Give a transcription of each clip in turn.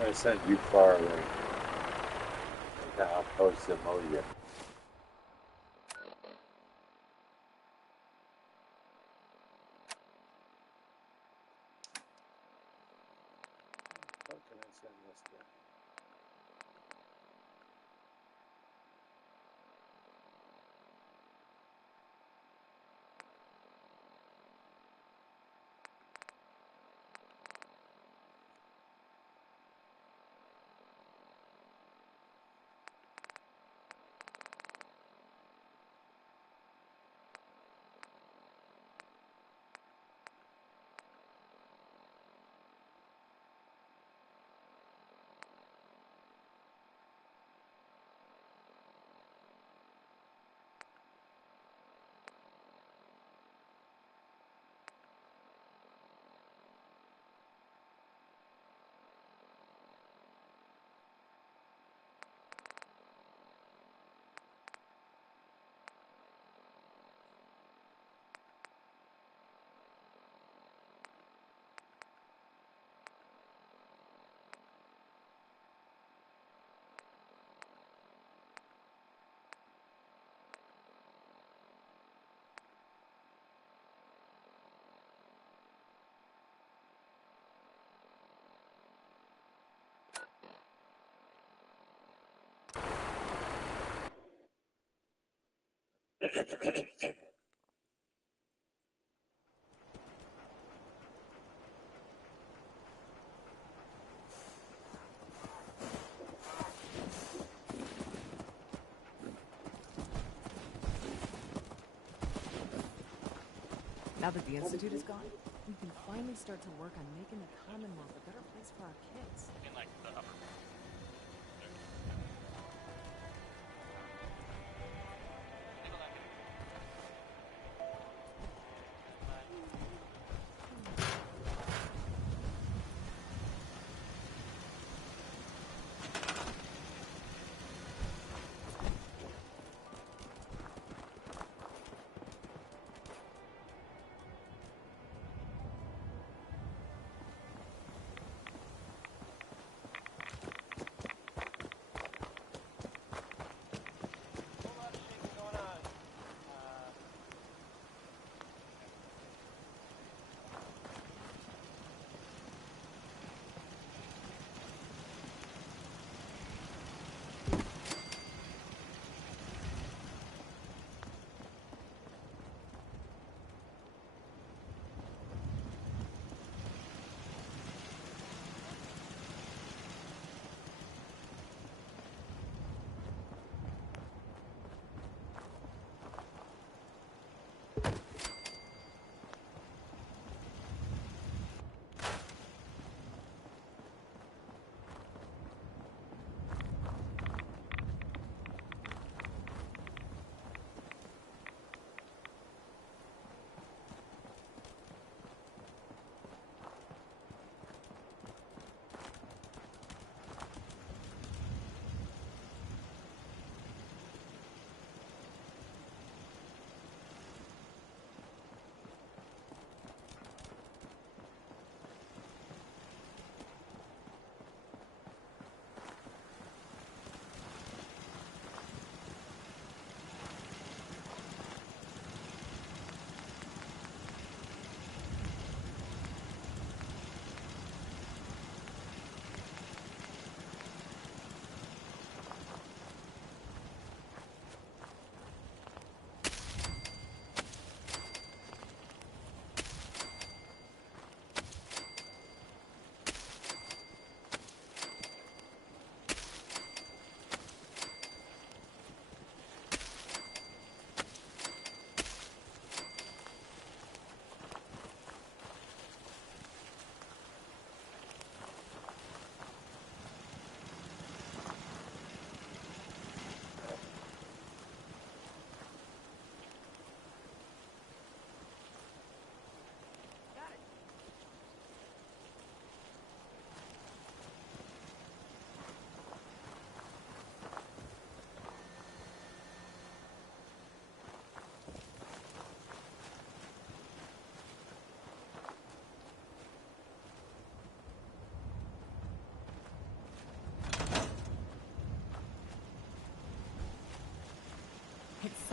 I sent you far away. I'll post the emoji. How can I send this to? Now that the Institute is gone, we can finally start to work on making the Commonwealth a better place for our kids. In like the upper.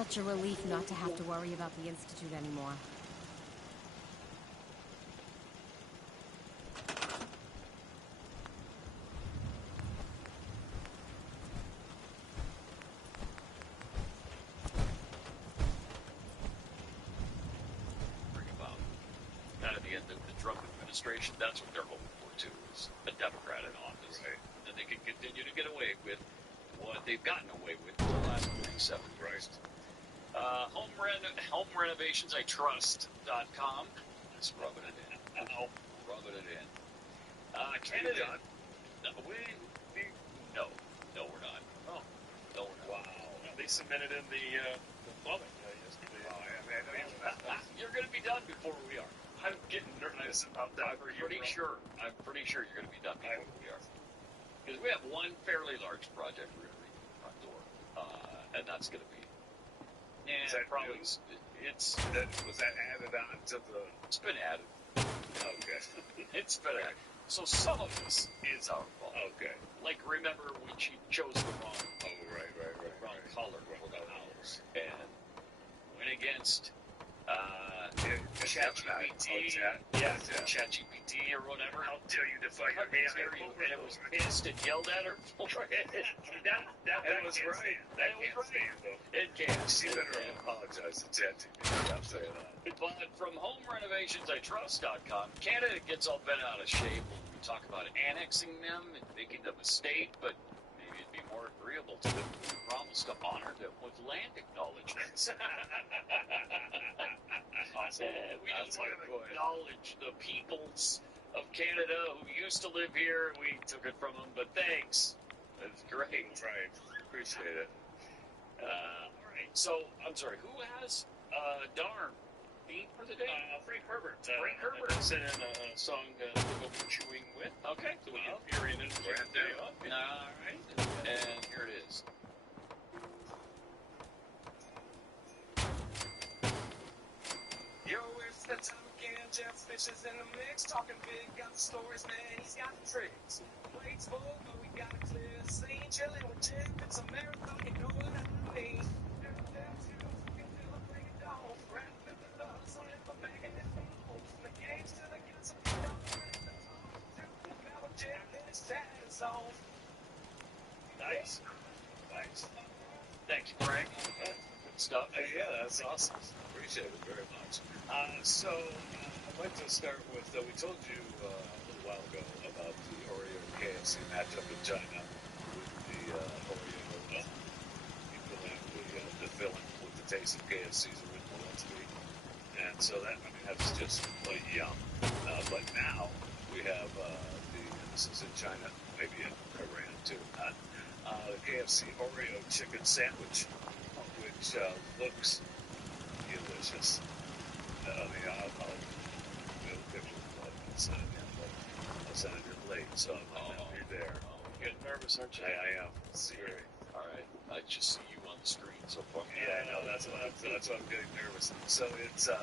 such a relief not to have to worry about the Institute anymore. Bring about. At the end of the Trump administration, that's what they're hoping for, too, is a Democrat in office. Right. And they can continue to get away with what they've gotten away with for the last 47 years. HomeRenovationsITrust.com. Just rubbing it in. Rubbing it in. Canada. No, we're not. Oh, No, we're not. wow. They submitted in the plumbing yesterday. Oh, yeah, man. You're going to be done before we are. I'm getting nervous about that. I'm pretty sure you're going to be done before we are. Because we have one fairly large project we're going to read the front door. And that's going to be. Is that probably. new? Was that added on to the... It's been added. Okay. It's been added. So some of this is our fault. Okay. Like, remember when she chose the wrong Right. wrong color for the house and went against ChatGPT. ChatGPT or whatever. How dare you defy How me? dare you? And it was pissed and yelled at her for it. That was right. That can't stand, though. It can't. She better apologize to ChatGPT. I'm saying that. But from HomeRenovationsITrust.com, Canada gets all bent out of shape when we talk about annexing them and making them a state, but maybe it'd be more agreeable to them if we promise to honor them with land acknowledgments. We just want to acknowledge the peoples of Canada who used to live here. We took it from them, but thanks. That's great. Right. Appreciate it. All right. So, I'm sorry, who has Darn theme for the day? Frank Herbert. Frank Herbert. Sent in a song to go chewing with. Okay. So we can period in for the day off. All right. And here it is. Yo, it's the time again. Jeff Fish is in the mix. Talking big, got the stories, man. He's got the tricks. Plates full, but we got a clear scene. Chilling with Jim. It's a marathon, you know what I mean. Nice. Thank you, Frank. Good stuff. Yeah, that's awesome. Appreciate it very much. So I'd like to start with, we told you a little while ago about the Oreo KFC matchup in China with the Oreo the filling with the taste of KFC's original recipe. And so that's just yum. But now we have this is in China, maybe in Iran too, the KFC Oreo chicken sandwich, which looks delicious. I'll get a picture of it and send it in, but I'll send it in late, so you're there. Getting nervous, aren't you? I am. Seriously. All right. I just see you on the screen so far. Yeah, I know. That's why I'm getting nervous. So it's a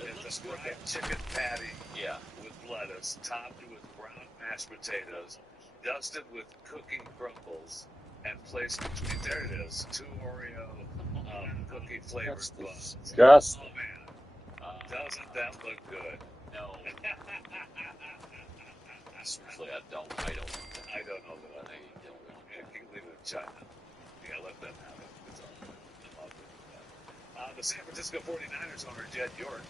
good. fried chicken patty Yeah. with lettuce, topped with brown mashed potatoes, dusted with cookie crumbles, and placed between, there it is, 2 Oreo cookie flavored That's buns. disgusting. Oh man, doesn't that look good? No. Seriously, I don't. I don't know that I I don't. yeah, can leave it in China. Yeah, let them have it. It's all good. I'm all good with that. The San Francisco 49ers owner Jed York,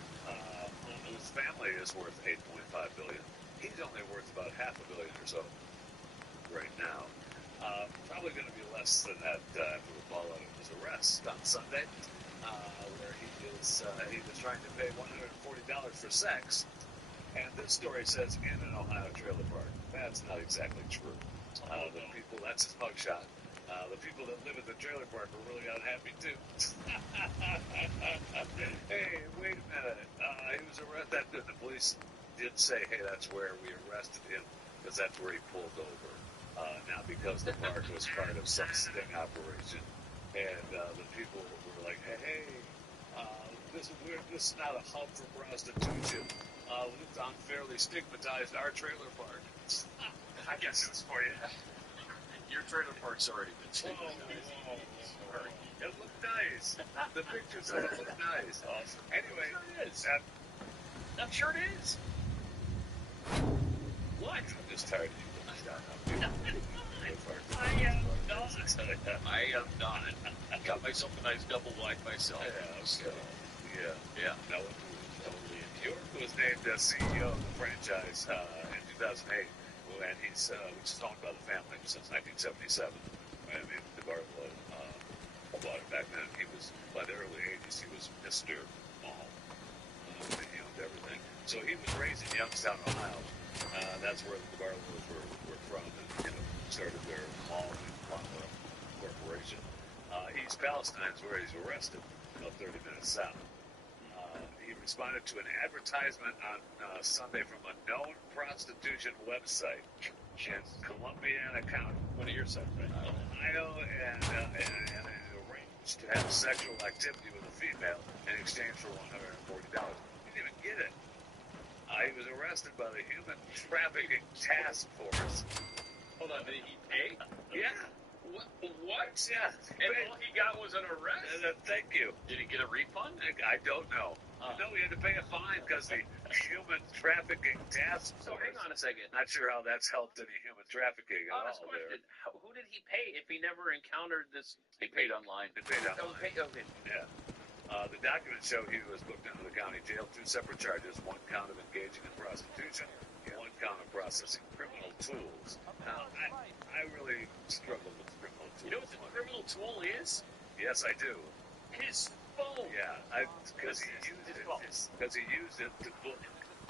whose family is worth $8.5 billion. He's only worth about $500 million or so right now. Probably going to be less than that after the fallout of his arrest on Sunday, where he was trying to pay $140 for sex. And this story says in an Ohio trailer park. That's not exactly true. The people, that's his mugshot. The people that live at the trailer park are really unhappy too. Hey, wait a minute. He was arrested. The police did say, hey, that's where we arrested him, because that's where he pulled over. Now, because the park was part of some sting operation, and the people were like, hey, this is not a hub for prostitution. We've unfairly stigmatized our trailer park. I guess it was for you. Your trailer park's already been stigmatized. It looked nice. The pictures of it look nice. Awesome. Anyway, Sure it is. that, I'm sure it is. What? I'm just tired of you. I am not. I am not. I got myself a nice double wide myself. Yeah, So, yeah. yeah. No, totally. York was named CEO of the franchise in 2008, and he's we just talked about the family since 1977. I mean, DeBartolo bought it back then. He was, by the early 80s, he was Mr. Mall. He owned everything. So he was raised in Youngstown, Ohio. That's where the DeBartolos were from, and started their mall corporation. East Palestine is where he's arrested, about 30 minutes south. He responded to an advertisement on Sunday from a known prostitution website in Columbiana County, One of your sites, right? Ohio, and arranged to have sexual activity with a female in exchange for $140. He didn't even get it. He was arrested by the Human Trafficking Task Force. Hold on, did he pay? Yeah. What? Yeah. And all he got was an arrest? Thank you. Did he get a refund? I don't know. No, he had to pay a fine because the Human Trafficking Task Force. So hang on a second. Not sure how that's helped any human trafficking at Honest all question. there. Who did he pay if he never encountered this? He paid online. He paid Oh, online. okay. Yeah. The documents show he was booked into the county jail, 2 separate charges, 1 count of engaging in prostitution, 1 count of processing criminal tools. Now, I really struggle with criminal tools. You know what the criminal tool is? Yes, I do. His phone. Yeah, because he used it. Because he used it to book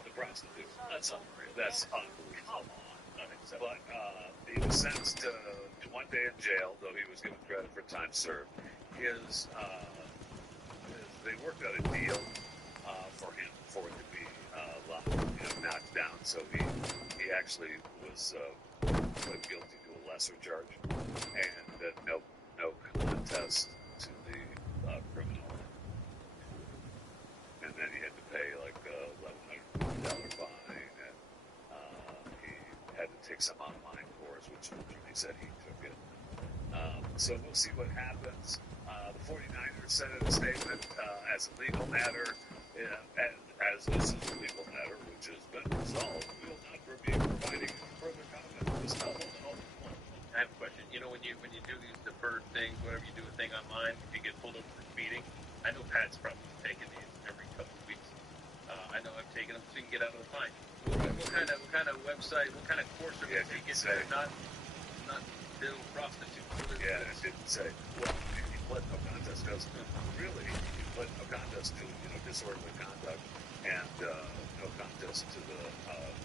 the prostitute. That's unreal. That's unbelievable. Come on. Unacceptable. But he was sentenced to 1 day in jail, though he was given credit for time served. They worked out a deal for him for it to be knocked down. So he actually was pled guilty to a lesser charge and no contest to the criminal. And then he had to pay like $1,100 fine, and he had to take some online course, which he said he took it. So we'll see what happens. The 49ers said in a statement as a legal matter, as this is a legal matter which has been resolved, we will not be providing further comment on this topic. I have a question. You know, when you do these deferred things, whenever you do a thing online, if you get pulled over for speeding, I know Pat's probably taking these every couple of weeks. I know I've taken them so you can get out of the fine. What kind of website, what kind of course are we taking to not bill prostitutes? Yeah, it didn't say. Well, he pled no contest because really he pled no contest to disorderly conduct and no contest to the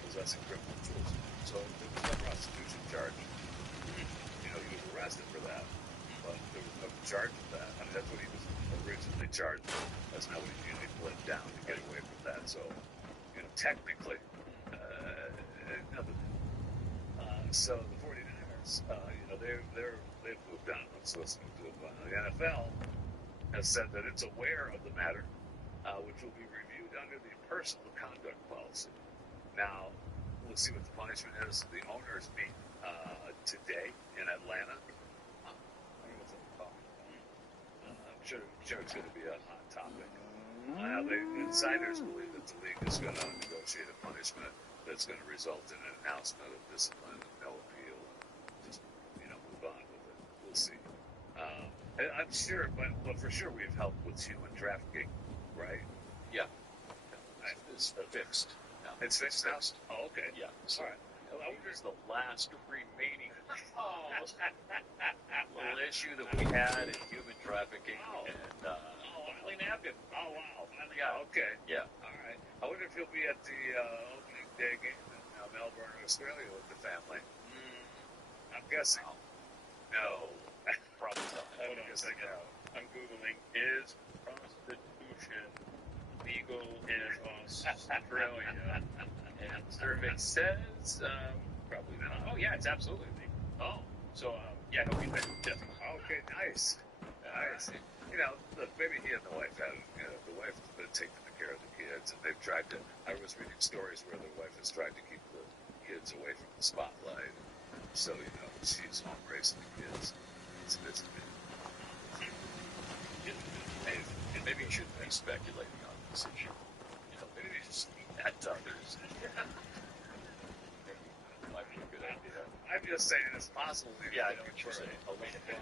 possessing criminal tools. So there was no prostitution charge. He was arrested for that, but there was no charge of that. I mean, that's what he was originally charged with. That's not what he pled down to get away from that. So, technically, nothing. So the 49ers, they've moved on. Let's listen to it. The NFL has said that it's aware of the matter, which will be reviewed under the personal conduct policy. Now, we'll see what the punishment is. The owners meet today in Atlanta. I don't know what's on the topic. I'm sure it's going to be a hot topic. The insiders believe that the league is going to negotiate a punishment that's going to result in an announcement of discipline and no appeal, and just move on with it. We'll see. I'm sure, but for sure we've helped with human trafficking, right? Yeah. It's fixed. Now. It's fixed now? Oh, okay. Yeah. All right. I wonder if the last remaining little issue that we had in human trafficking and finally nabbed him. Oh, wow. Finally got it. Okay. Yeah. All right. I wonder if he'll be at the opening day game in Melbourne, Australia with the family. I'm guessing. No. Probably not. Hold on a second. I'm Googling, is prostitution legal in Australia? And the survey says, probably not. Oh, yeah, it's absolutely legal. Oh. So, yeah, he'll be there, definitely. Okay, nice. Nice. Look, maybe he and the wife had, the wife has been taking care of the kids, and they've tried to, I was reading stories where the wife has tried to keep the kids away from the spotlight. So, she's home raising the kids. It's busy, man. And maybe you shouldn't be speculating on this issue. You know, maybe just leave that to others. Might be a good idea. I'm just saying it's possible. Yeah, I know what you're saying. I'm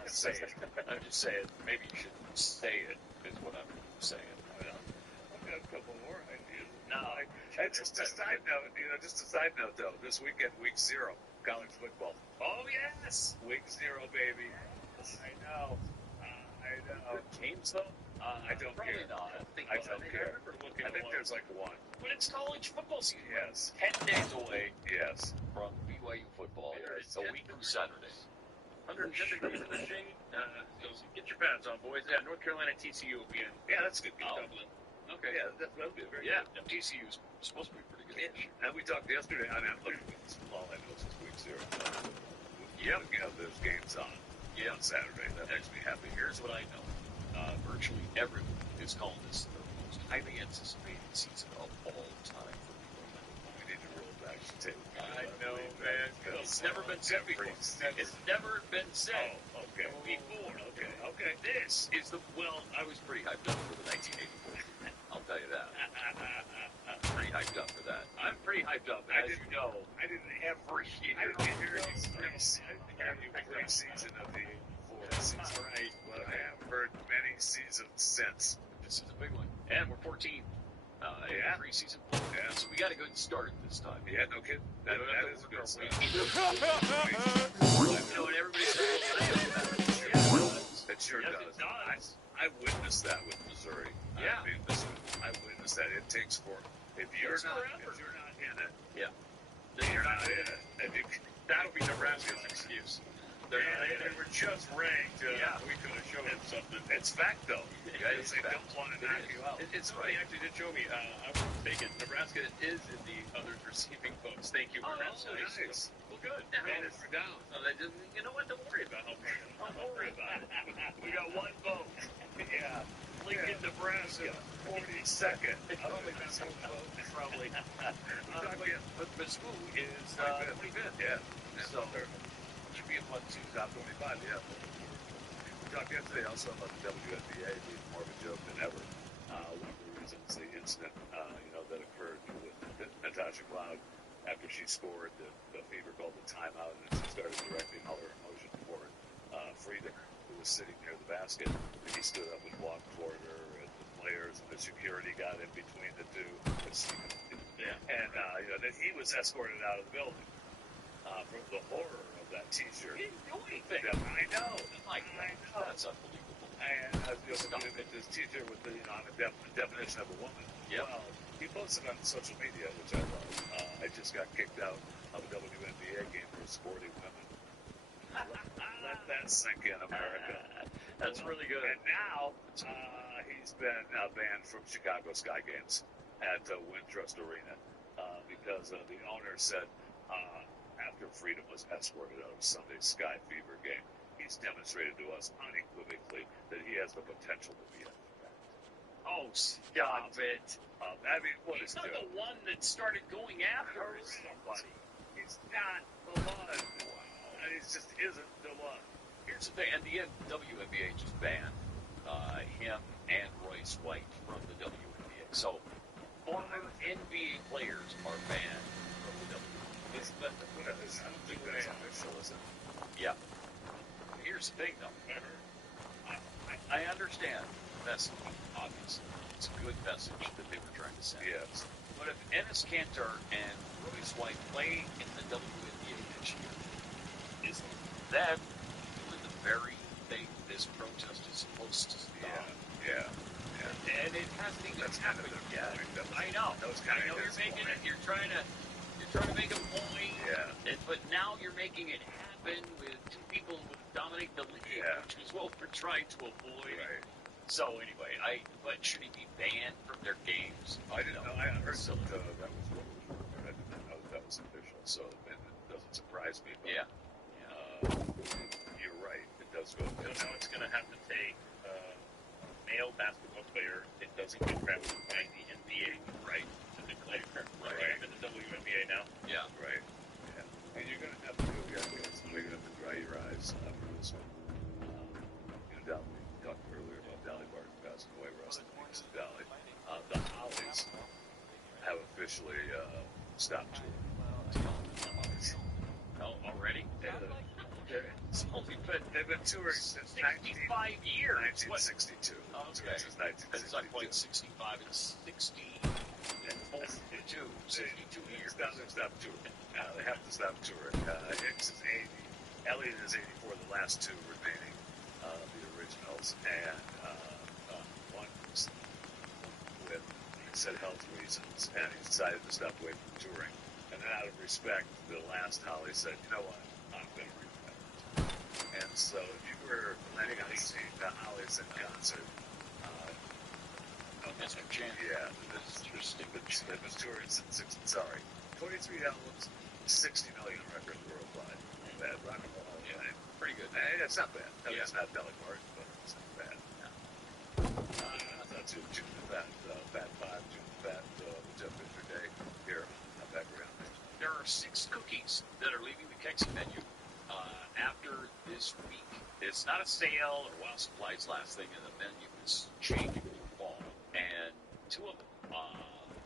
just saying. I'm just saying maybe you should say it. Is what I'm saying. I've got a couple more ideas. No, And just a side note, just a side note though. This weekend, week 0, college football. Oh yes. Week 0, baby. I know. Good games though. I don't Probably care. not. I don't care. remember looking I think at there's like one. But it's college football season. Yes. 10 days away Yes. from BYU football. Yeah, It's a week from Saturday. 110 degrees in the shade. So get your pads on, boys. Yeah, North Carolina TCU will be in. Yeah, that's good. Oh. Dublin. Okay. Yeah, that'll be very Yeah. good. TCU is supposed to be pretty good this year. And we talked yesterday. I mean, look, all I know is it's week 0. Yep. There's games on. Yeah. On Saturday. That makes me happy. Here's what I know. Virtually everyone is calling this the most highly anticipated season of all time for BYU. We need to roll back the tape. I know, man. It's never been said before. It's never been said Okay. before. Okay. This is I was pretty hyped up for the 1984. I'll tell you that. Pretty hyped up for that. I'm pretty hyped up, as you know. I didn't every year. I didn't hear you pre-season of the 84 season. Right. But I have heard many seasons since. This is a big one. And we're 14. Yeah. Preseason. Yeah. So we got a good start this time. Yeah, no kidding. That is a good start. You know, and everybody says, It sure yes, does. it does. I witnessed that with Missouri. Yeah. I mean, I witnessed that. It takes for if you're not in it, Yeah. then you're not in it. And That'll be Nebraska's excuse. They were just ranked. Yeah. We could have showed them something. it's fact though. Yeah, Because it's they fact. don't want to knock you out. It's funny, actually did show me. I was mistaken. Nebraska is in the others receiving votes. Thank you very much. Nice. Well, good. Man, if we're down. You know what? Don't worry about it. Don't worry about it. We got one vote. Yeah. Lincoln, Nebraska. 42nd. Probably best vote, probably. But Mizzou is 25th. Yeah. So, should be in what, Top 25, yeah. We talked yesterday also about the WNBA being more of a joke than ever. One of the reasons the incident, that occurred with Natasha Cloud after she scored, the Fever called the timeout and she started directing all her emotion toward Frieda, who was sitting near the basket. And he stood up and walked toward her, and the players and the security got in between the two. And then he was escorted out of the building from the horror of that T-shirt. He didn't do anything. I know. Like, that's unbelievable. And this T-shirt with the on the definition of a woman. Yep. Well, he posted on social media, which I love. I just got kicked out of a WNBA game for supporting women. Let that sink in, America. That's really good. And now he's been banned from Chicago Sky Games at Wintrust Arena because the owner said after Freedom was escorted out of Sunday's Sky Fever game, he's demonstrated to us unequivocally that he has the potential to be a threat. Oh, stop it. I mean, what He's is not the one that started going after somebody. He's not the one. And he just isn't the one. Here's the thing, and the WNBA just banned him and Royce White from the WNBA. So, former NBA players are banned from the WNBA. I don't think that's official, is it? Yeah. Here's the thing, though. I understand the message, obviously. It's a good message that they were trying to send. Yes. But if Enes Kanter and Royce White play in the WNBA this year, is that really the very thing this protest is supposed to stop? Yeah. And it hasn't even happened yet. I know. That was kind of you're his making point. it. You're trying to make a point. Yeah. But now you're making it happen with two people who dominate the league, Yeah. which is what we're trying to avoid. Right. So anyway, but should he be banned from their games? I didn't know. I heard So, that that was what was rumored. I didn't know that was official. So it doesn't surprise me. But, yeah. You're right. It does go. So now it's going to have to take a male basketball player that doesn't get drafted by the NBA, right, to declare right in the WNBA now. Yeah. Right. Yeah. And you're going to have to do it. You're going to have to dry your eyes after this one. We talked earlier about Dolly Parton touring since 65 years. What? 1962. Okay. Touring since 1962. It's not quite 65. It's 60 and 42. 62 years. Stop touring. They have to stop touring. Hicks is 80. Elliott is 84. The last two remaining, the originals, and one was with, he said, health reasons, and he decided to step away from touring. And then out of respect, the last Holly said, you know what, I'm going to retire. And so if you were planning on seeing the Hollies in concert, Mr. Chan. yeah, they've been touring since 23 albums, 60 million records worldwide. Bad rock and roll. Yeah, Pretty good. it's not bad. I mean, Yeah. it's not Deli Martin, but it's not bad. Not too bad. Fat Five, June Fat, Jeff Fisher Day. Here, I'm back around. There are 6 cookies that are leaving the Kexi menu after this week. It's not a sale or while supplies last thing in the menu. It's changing in the fall. And 2 of them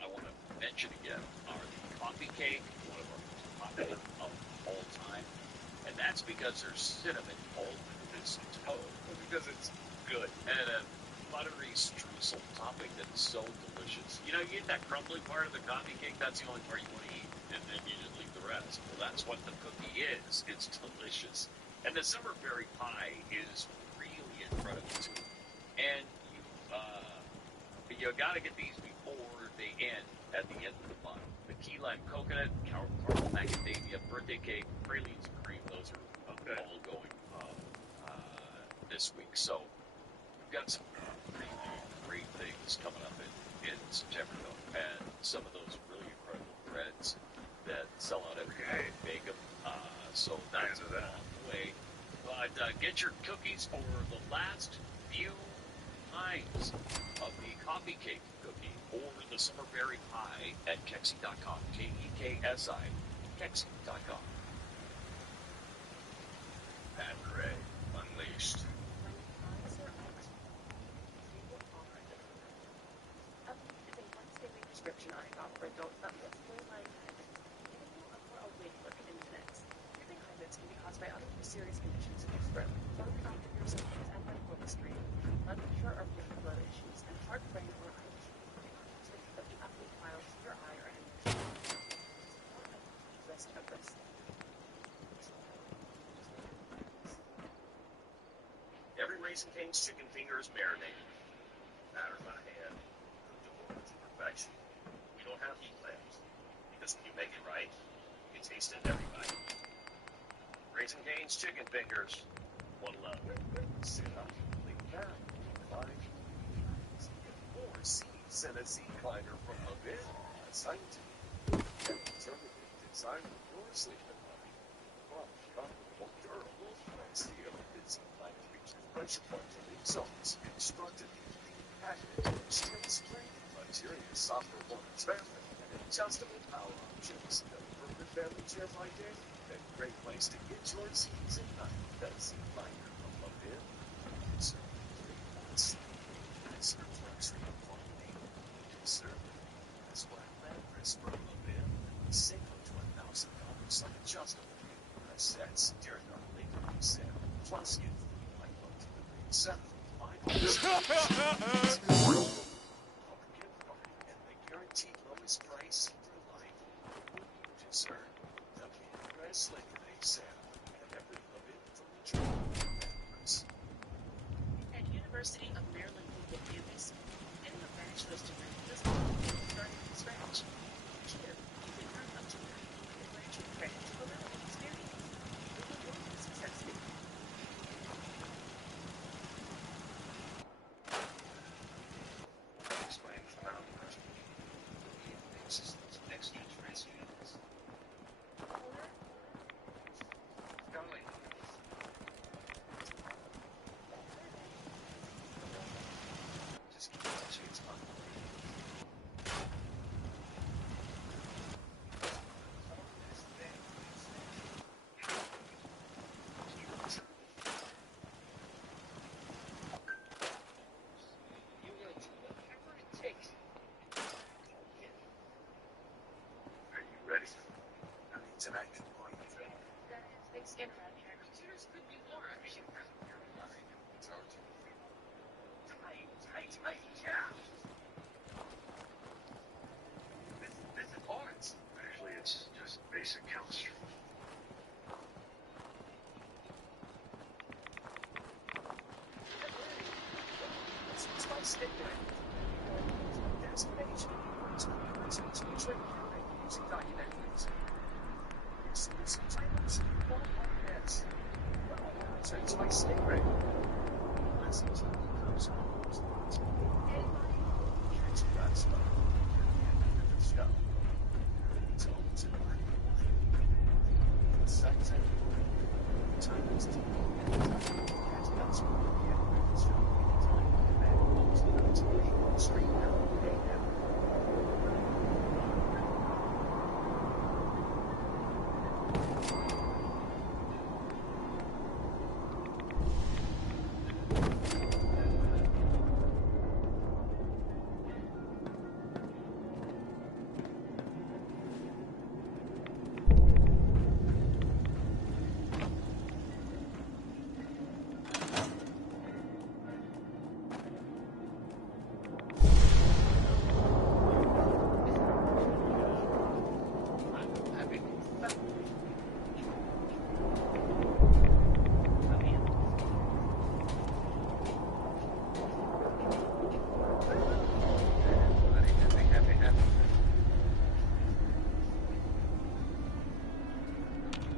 I want to mention again are the coffee cake, one of our most popular of all time. And that's because there's cinnamon all over this toast. Because it's good. And a buttery streusel topping that is so delicious. You know, you get that crumbly part of the coffee cake, that's the only part you want to eat, and then you just leave the rest. Well, that's what the cookie is. It's delicious. And the summer berry pie is really incredible, too. And you got to get these before they end at the end of the month. The key lime coconut, caramel macadamia, birthday cake, pralines and cream, those are all going this week. So we've got some pretty great things coming up in September, though. And some of those really incredible breads that sell out every day. Bake them. So that's on the way. But get your cookies for the last few times of the coffee cake cookie or the summer berry pie at Kexi.com. Keksi. Kexi.com. Pat Gray, Unleashed. Prescription I got for adult supplements feel like giving you a more awake look at incidents. Breathing habits can be caused by other serious conditions such as stroke, lung your symptoms, and medical history, blood pressure or blood flow issues, and heart, brain, or eye issues. That do not leave miles to your eye or any list of risk. Every Raising Cane's chicken finger is marinated. Battered by hand, cooked to perfection. We don't have heat lamps, because when you make it right, you taste it every bite. Raising Cane's chicken fingers, one love. Sit up, lay down, climb. Or seeds and a seed climber from Levin, a scientific alternative designed for your sleeping body. Plush, comfortable, durable, and steel. It's like features pressure points and results constructed using patented steel spring, luxurious soft performance fabric, and adjustable power options. The perfect family chair finder, a great place to get your seeds at night. That seed finder from Levin. It's a 3-4 serves luxury and quality. Conservative. That's why mattress from Levin. Save up to $1,000 on adjustable sets during our Labor Day sale. Plus, get free micro delivery and 7 and the guaranteed lowest price for life. Dessert. The Midwest Labor Day sale. And every Levin furniture mattress. At University of Maryland Legal Campus, getting a bachelor's degree doesn't mean starting from scratch. Here, you can earn up to 9 graduate credits for relevant experience. Legal Work Success Fee. Explain the founding question. Next year's race units. Golly. Just keep touching its fun. You will do whatever it takes. Are you ready? I mean, tonight. That is big skin around here. Computers could be more efficient. basic chemistry. It's my sticker. There's a page. It's using documentaries. It's titles. Well, yes. So it's my sticker. Lessons on the comes and catch that stuff. Stuff. It's always in black and white. The sun's in. Time is to catch that stuff. Straight out, day now.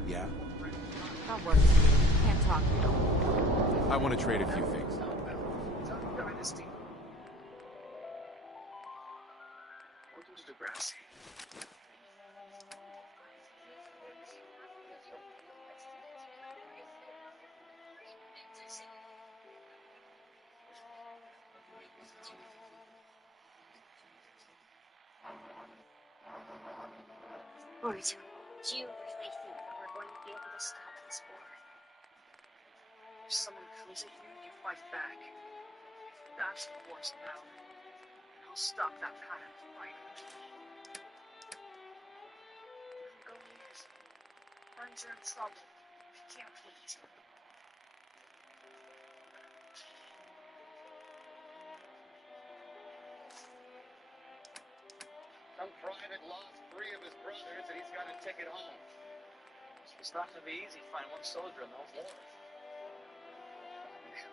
Yeah? That works for you. Can't talk now. I want to trade a few things. Dynasty. Welcome to Degrassi. Boruto, do you really think that we're going to be able to stop this war? If someone comes at you, you fight back. That's the war's about. And I'll stop that pattern of fighting. I'm going in. Friends are in trouble. You can't please. Some private lost 3 of his brothers and he's got a ticket home. It's not going to be easy to find one soldier in those wars.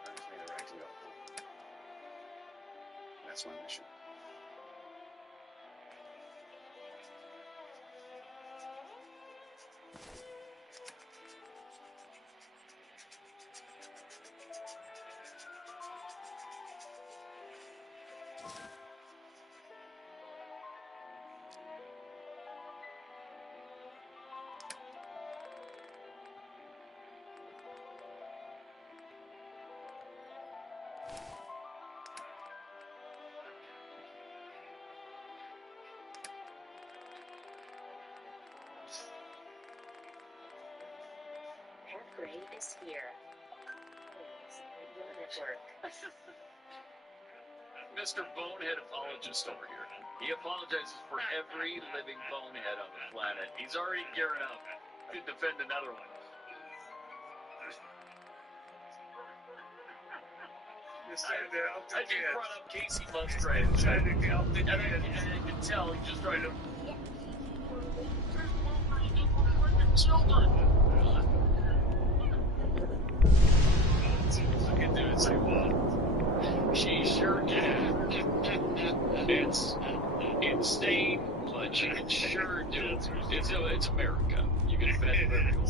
Brothers made the right to go home. That's my mission. Head grade is here. Please, radio network. Mr. Bonehead apologist over here. He apologizes for every living bonehead on the planet. He's already gearing up to defend another one. I just brought up Casey Musgrave. And I can tell he's just trying to... Children! I can do it, say what? She sure did. It's insane, but she can sure do it. It's America. You can defend everything.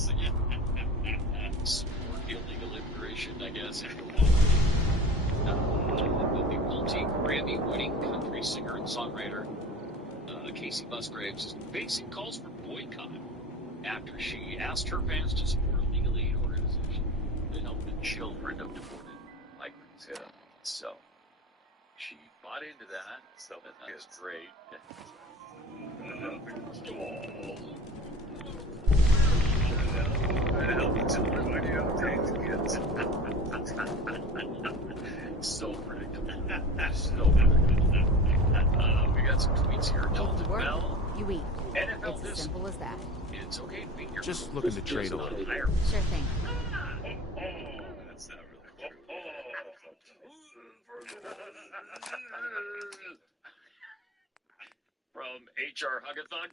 Support illegal immigration, I guess, if you want. The multi-Grammy winning country singer and songwriter Casey Musgraves is facing calls for boycott after she asked her fans to support a legal aid organization that help the children of deported migrants. Yeah. So she bought into that. So That's great. So predictable. So predictable. We got some tweets here. Dalton Work, Bell. you eat. NFL It's as this. simple as that. It's okay to beat your Just looking to trade a little. higher. Sure thing. That's not really From HR Hugathon.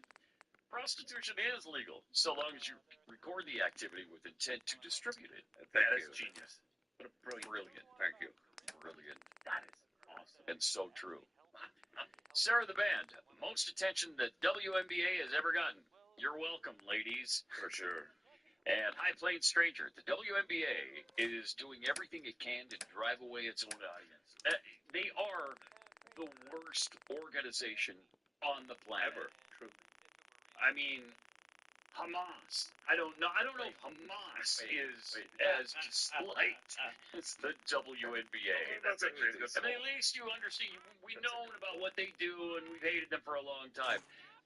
Prostitution is legal, so long as you record the activity with intent to distribute it. Thank That is you. genius. What a brilliant. Brilliant. Thank you. Brilliant. That is awesome. And so true. Sarah the band, most attention that WNBA has ever gotten. You're welcome, ladies. For sure. And High Plains Stranger, the WNBA is doing everything it can to drive away its own audience. They are the worst organization on the planet. Ever. True. I mean, Hamas. I don't know if Hamas is as disliked as the WNBA. That's actually a good I mean, at least you understand. We've known about what they do, and we've hated them for a long time.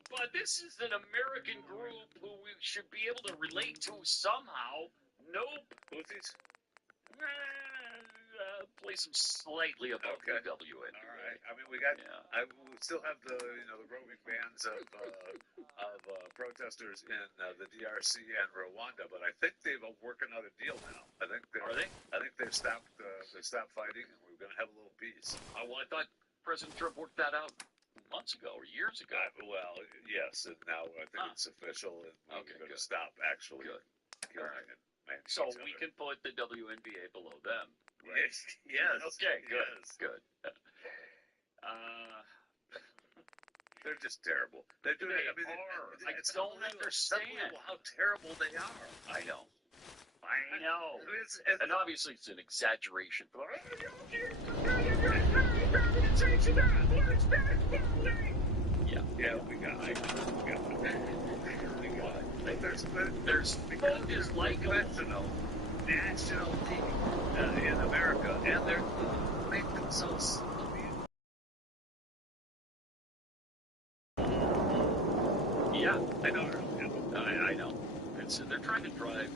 But this is an American group who we should be able to relate to somehow. Nope. Houthis? Place them slightly above Okay. the WNBA. All right. I mean, we got. Yeah. We still have the roving bands of protesters in the DRC and Rwanda, but I think they've working out a deal now. I think Are they? I think they've stopped. They stopped fighting, and we're going to have a little peace. Well, I thought President Trump worked that out months ago or years ago. Well, yes, and now I think Huh. it's official, and we're Okay, going to good. stop actually Good. killing All right. and maiming So each we other. can put the WNBA below them. Yes. Yes. Okay, good. Yes. Good. They're just terrible. They're doing. They I mean, are. I it's don't unbelievable. understand. It's unbelievable how terrible they are. I know. I know. I mean, And obviously it's an exaggeration. Yeah. Yeah, we got it. We got it. There's folk is like professional national team in America, and they're make themselves. Yeah, I know. I know. They're trying to drive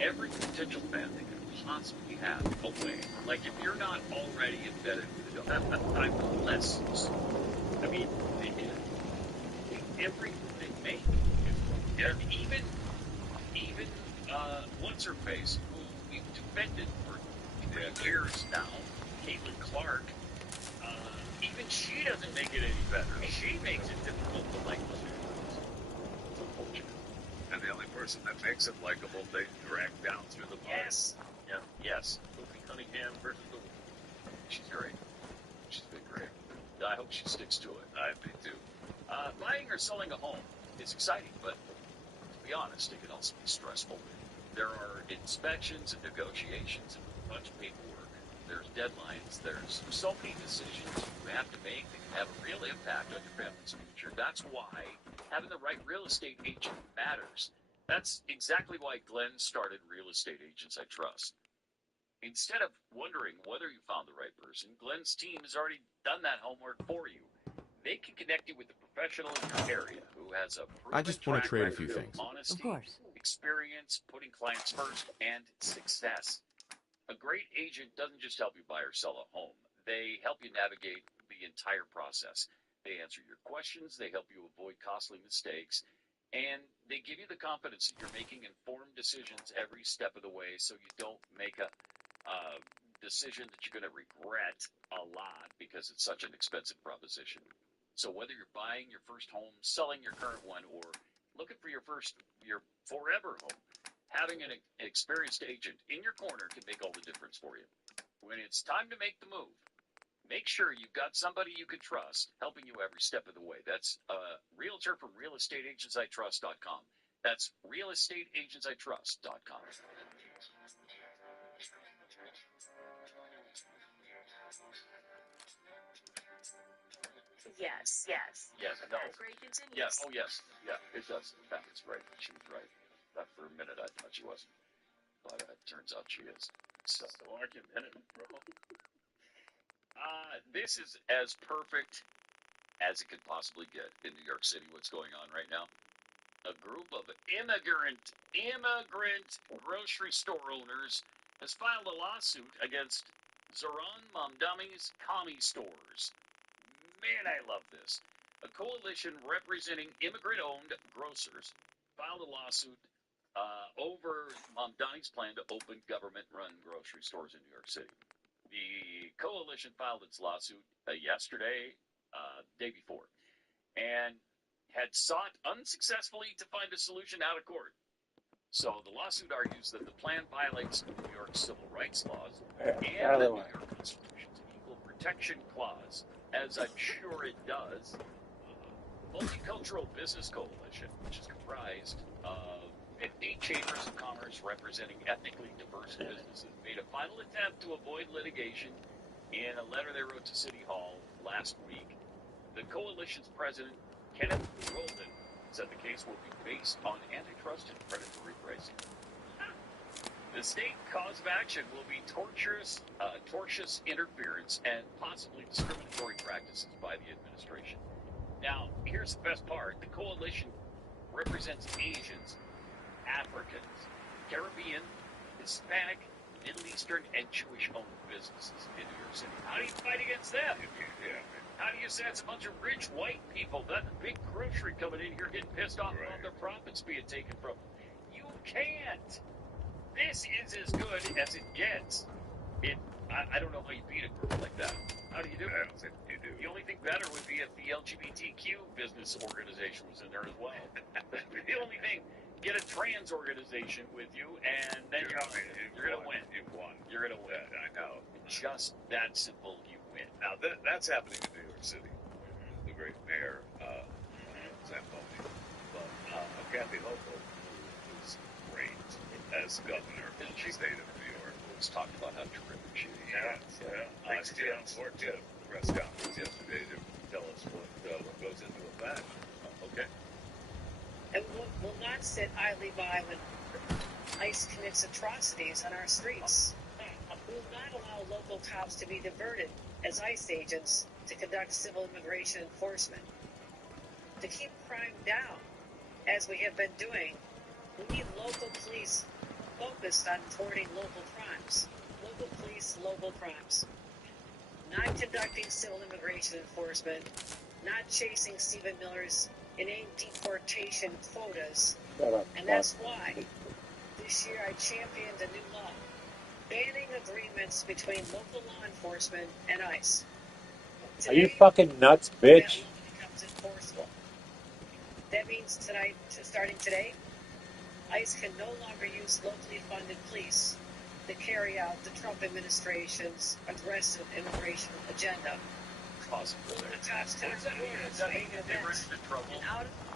every potential fan they can possibly have away. Like if you're not already embedded with the I'm less. I mean, everything they make is wrong. And even what's her face, who we've defended for 3 years now, Caitlin Clark. Even she doesn't make it any better. She makes it difficult to like the And the only person that makes it likable, they drag down through the mud. Yes. Yeah. Yes. Sophie Cunningham versus the. She's great. She's been great. I hope she sticks to it. I me too. Buying or selling a home is exciting, but to be honest, it can also be stressful. There are inspections and negotiations and a bunch of paperwork. There's deadlines. There's so many decisions you have to make that can have a real impact on your family's future. That's why having the right real estate agent matters. That's exactly why Glenn started Real Estate Agents I Trust. Instead of wondering whether you found the right person, Glenn's team has already done that homework for you. They can connect you with a professional in your area who has a I just proven want to track trade a few record of things. honesty, Of course. experience, putting clients first, and success. A great agent doesn't just help you buy or sell a home. They help you navigate the entire process. They answer your questions, they help you avoid costly mistakes, and they give you the confidence that you're making informed decisions every step of the way so you don't make a decision that you're going to regret a lot because it's such an expensive proposition. So whether you're buying your first home, selling your current one, or looking for your forever home, having an experienced agent in your corner can make all the difference for you. When it's time to make the move, make sure you've got somebody you can trust helping you every step of the way. That's a realtor from realestateagentsitrust.com. That's realestateagentsitrust.com. Yes. Yes, no. Great, continues. Yes, oh yes, yeah, it does. In fact, it's right. She was right. That for a minute I thought she wasn't, but it turns out she is. So argumentative, bro. This is as perfect as it could possibly get in New York City. What's going on right now? A group of immigrant grocery store owners has filed a lawsuit against Zoran Mamdami's commie stores. Man, I love this. A coalition representing immigrant-owned grocers filed a lawsuit over Mamdani's plan to open government-run grocery stores in New York City. The coalition filed its lawsuit yesterday, day before, and had sought unsuccessfully to find a solution out of court. So the lawsuit argues that the plan violates New York's civil rights laws and the New York Constitution's Equal Protection Clause, as I'm sure it does. Multicultural Business Coalition, which is comprised of 50 chambers of commerce representing ethnically diverse businesses, made a final attempt to avoid litigation in a letter they wrote to City Hall last week. The coalition's president, Kenneth Roldan, said the case will be based on antitrust and predatory pricing. The state cause of action will be tortious interference and possibly discriminatory practices by the administration. Now, here's the best part. The coalition represents Asians, Africans, Caribbean, Hispanic, Middle Eastern, and Jewish-owned businesses in New York City. How do you fight against them? How do you say it's a bunch of rich white people, that big grocery coming in here getting pissed off about their profits being taken from them? You can't. This is as good as it gets. I don't know how you beat a group like that. How do you do it? I don't think you do. The only thing better would be if the LGBTQ business organization was in there as well. The only thing, get a trans organization with you, and then you're going to win. You've won. You're going to win. I know. Just that simple, you win. Now, that's happening in New York City. The great mayor, Zamboni. But Kathy Hochul, who's great as governor in the state of New York, was talking about how terrific she is. She did a press conference yesterday to tell us what goes into a fact. Okay. And we'll not sit idly by when ICE commits atrocities on our streets. We will not allow local cops to be diverted as ICE agents to conduct civil immigration enforcement. To keep crime down, as we have been doing, we need local police focused on thwarting local crimes. Local police, local crimes. Not conducting civil immigration enforcement, not chasing Stephen Miller's inane deportation quotas. And that's why this year I championed a new law, banning agreements between local law enforcement and ICE. Are you fucking nuts, bitch? That law becomes enforceable. That means starting today, ICE can no longer use locally funded police to carry out the Trump administration's aggressive immigration agenda. Possible. The cops Does that mean that they run into trouble?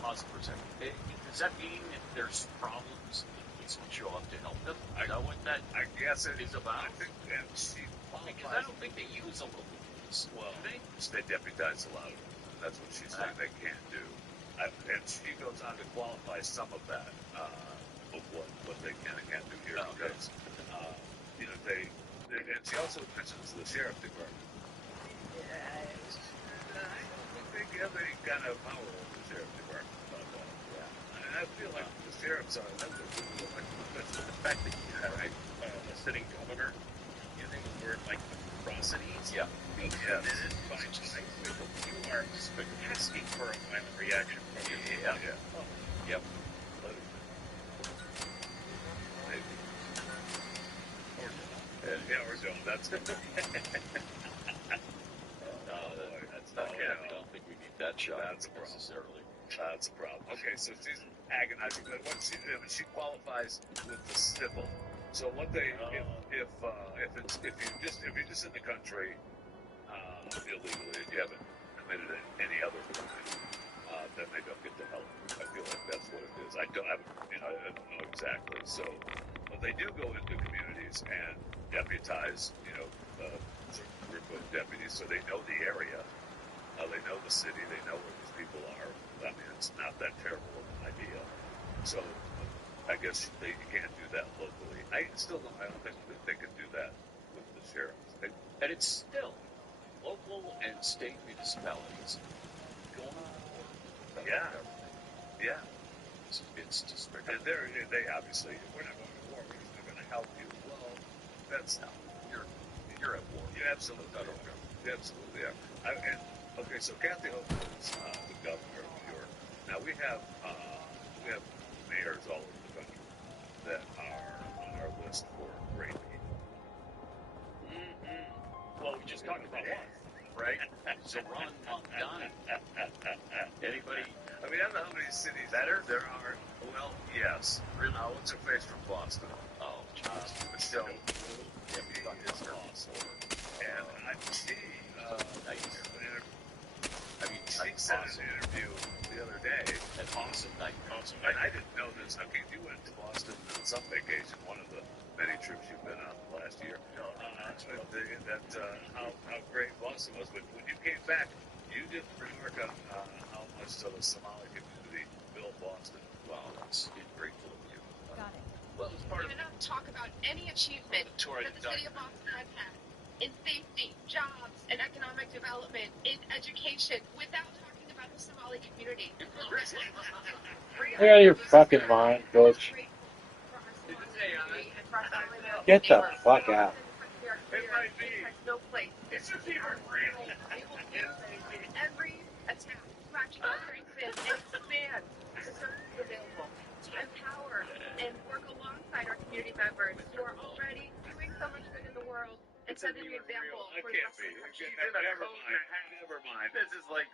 Possible. Does that mean if there's problems, the police will show up to help them? Is that what that I guess it is about? I think, and she Because I don't think they use a local police. Well, they deputize a lot of them. That's what she's saying they can't do. And she goes on to qualify some of that, of what they can and can't do here. Because, and she also mentions the sheriff department. I don't think they have any kind of power over the sheriff department about that. Yeah. And I feel like the sheriffs are elected. The fact that you have a sitting governor using the word like atrocities, being committed by ICE, you are asking for a violent reaction from your people. Yep. Or don't. That's good. That's not I don't think we need that shot necessarily. That's a problem. Okay, so she's agonizing. But what she qualifies with the civil. So what they if you're just in the country illegally, if you haven't committed any other crime, then they don't get the help. I feel like that's what it is. I don't know exactly. So, but they do go into communities and deputize, a certain group of deputies, so they know the area, they know the city, they know where these people are. I mean, it's not that terrible of an idea. So, I guess you can't do that locally. I don't think that they can do that with the sheriffs. And it's still local and state municipalities going on. Yeah. It's just and they obviously, we're not going to war because they're going to help you. Well, that's not. You're at war. You absolutely are. You absolutely are. Okay, so Kathy Hochul is the governor of New York. Now we have mayors all over the country that are on our list for great people. Well, we just talked about one, right? Zoran Mamdani. Anybody? I mean, I don't know how many cities Better? there are. Well, yes. Really? What's her face from Boston? Oh, But still, it's awesome. And she said in an interview the other day, an awesome night. Awesome. I didn't know this. I mean, you went to Boston on some vacation, one of the many trips you've been on last year. How great Boston was. But when you came back, you didn't remark on how much the Somali community built Boston. Wow, that's grateful of you. Got it. Well, it's part of Cannot talk about any achievement that the city of Boston has had in safety, jobs, and economic development, in education, without talking about the Somali community. Get out of your fucking mind, bitch. Get the fuck out. It might be. Has no place. It's just even real. Every attack to actually strengthen and expand the services available to empower and work alongside our community members who are already doing so much good in the world and setting the example It for the can't rest be. of the She's country. Never mind. This is like.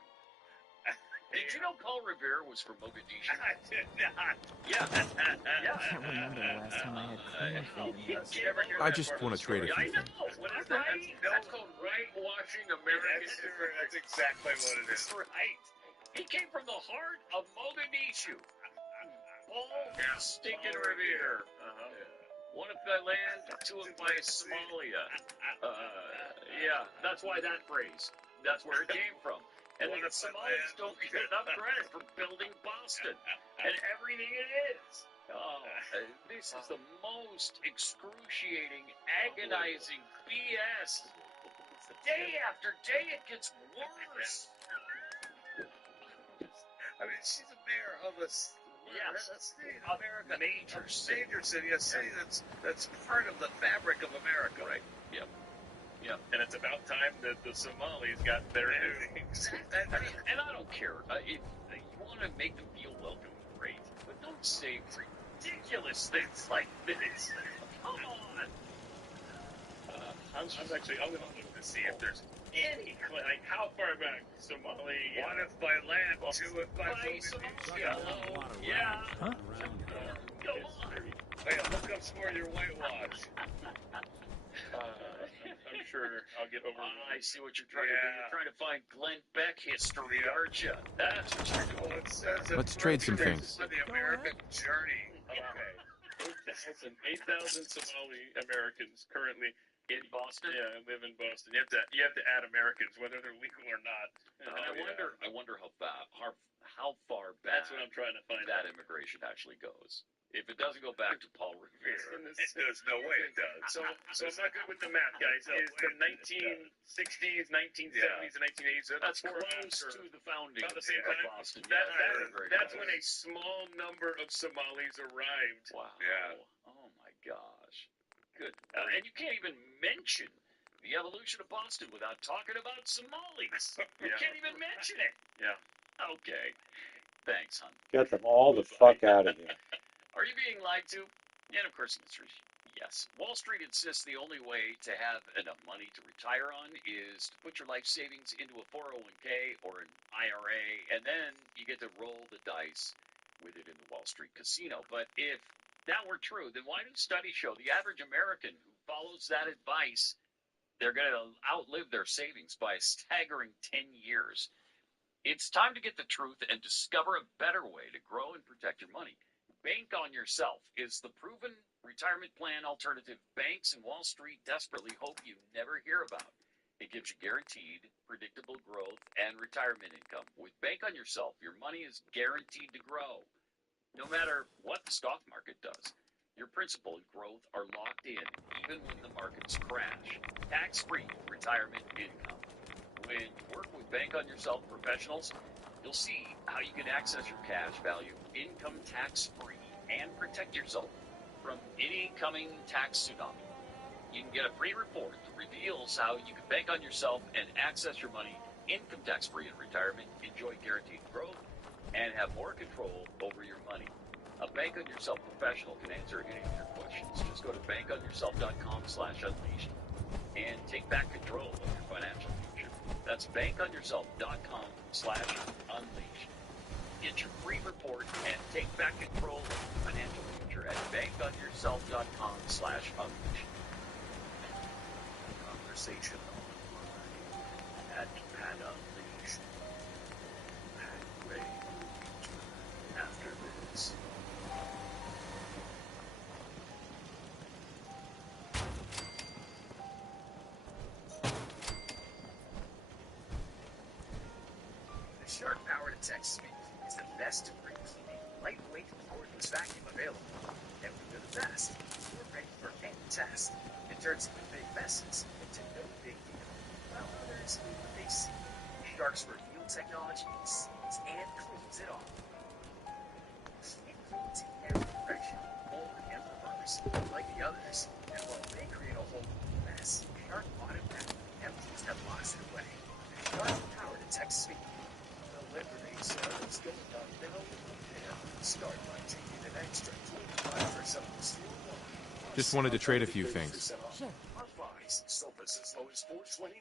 Did you know Paul Revere was from Mogadishu? I did not. Yeah. I can't remember the last time I had clean shaven. I just want to trade a I few know. things. What is that? That's called whitewashing American. That's exactly what it is. That's right. He came from the heart of Mogadishu. Paul Stinkin' Revere. One of my land, two of my Somalia. Yeah, that's why that phrase. That's where it came from. And the Somalis don't get enough credit for building Boston and everything it is. Oh, this is the most excruciating, agonizing BS. Day after day, it gets worse. I mean, she's a mayor of a state, America, major major city, a city that's part of the fabric of America. Right. Yep. Yep. And it's about time that the Somalis got their due. And I don't care. If you want to make them feel welcome, great. But don't say ridiculous things like this. Come on. I'm going to look to see if there's any, like, how far back Somali. One if by land, two if by Somalia. Yeah. Huh? Come on. Hey, look up some more of your whitewash. I'm sure I'll get over it. I see what you're trying to do. You're trying to find Glenn Beck history, aren't you? That's what you're doing. Well, it says Let's trade some things. For the American journey. Okay. 8,000 Somali Americans currently In Boston? Yeah, live in Boston. You have to add Americans, whether they're legal or not. And I wonder how far back That's what I'm trying to find that out. immigration actually goes. If it doesn't go back to Paul Revere, There's no way it does. So I'm not good with the math, guys. Is the 1960s, 1970s, and 1980s? that's close to the founding About of the same time? Boston. That's when a small number of Somalis arrived. Wow. Yeah. Oh my gosh. Good. And you can't even mention the evolution of Boston without talking about Somalis. You can't even mention it. Yeah. Okay. Thanks, hon. Get them all the fuck out of here. Are you being lied to? And of course, the answer is yes. Wall Street insists the only way to have enough money to retire on is to put your life savings into a 401k or an IRA, and then you get to roll the dice with it in the Wall Street casino. But if that were true, then why do studies show the average American who follows that advice, they're going to outlive their savings by a staggering 10 years? It's time to get the truth and discover a better way to grow and protect your money. Bank on Yourself is the proven retirement plan alternative banks and Wall Street desperately hope you never hear about. It gives you guaranteed, predictable growth and retirement income. With Bank on Yourself, your money is guaranteed to grow. No matter what the stock market does, your principal and growth are locked in, even when the markets crash. Tax-free retirement income. When you work with Bank on Yourself professionals, you'll see how you can access your cash value income tax-free and protect yourself from any coming tax tsunami. You can get a free report that reveals how you can bank on yourself and access your money income tax-free in retirement, enjoy guaranteed growth, and have more control over your money. A Bank on Yourself professional can answer any of your questions. Just go to bankonyourself.com/unleashed and take back control of your financial future. That's bankonyourself.com/unleashed. Get your free report and take back control of your financial future at bankonyourself.com/unleash. Conversation online at Pat Unleashed. Pat Ray after this. The Shark Power Detect Suite is the best free cleaning, lightweight, cordless vacuum available. And we do the best. We're ready for any test. It turns even big messes into no big deal. While others leave what they see. Shark's reveal technology sees and cleans it all. It cleans in every direction, forward and reverse, like the others. And while they create a whole mess, Shark automatically empties that loss away. The Shark Power Detect Suite. The Liberty Zone's going on now with repair. Start by taking an extra 25% off store one. Just wanted to trade a few things. Sure. On buys, sofas as low as $429.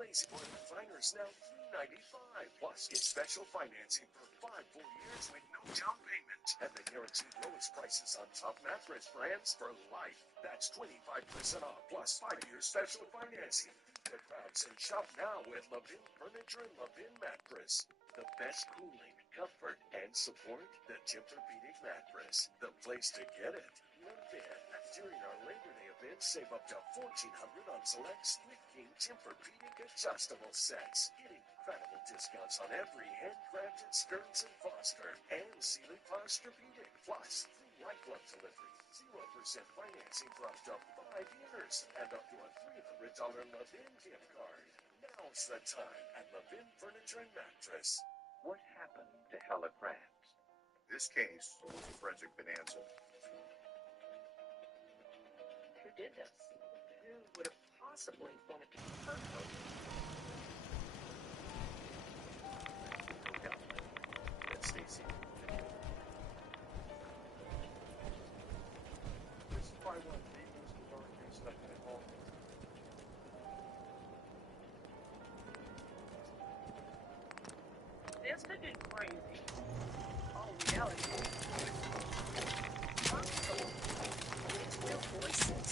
Lazy boy recliners now $395. Plus, get special financing for 5 full years with no down payment. And the guaranteed lowest prices on top mattress brands for life. That's 25% off plus 5 years special financing. The crowds and shop now at Levin Furniture and Levin Mattress. The best cooling, comfort, and support. The Tempur-Pedic mattress. The place to get it. Levin. During our Labor Day event, save up to $1,400 on select Split King Tempur-Pedic adjustable sets. Get incredible discounts on every handcrafted Stearns & Foster and Sealy Posturepedic. Plus, free white glove delivery. 0% financing for up to 5 years. And up to a $300 Levin gift card. Now's the time at Levin Furniture and Mattress. What happened to Hella Crabs? This case was a forensic bonanza. Who did this? Who would have possibly wanted to hurt her? That's Stacy. This is probably one of the most darkest stuff in all of it. This could be crazy. All reality. It's real voices.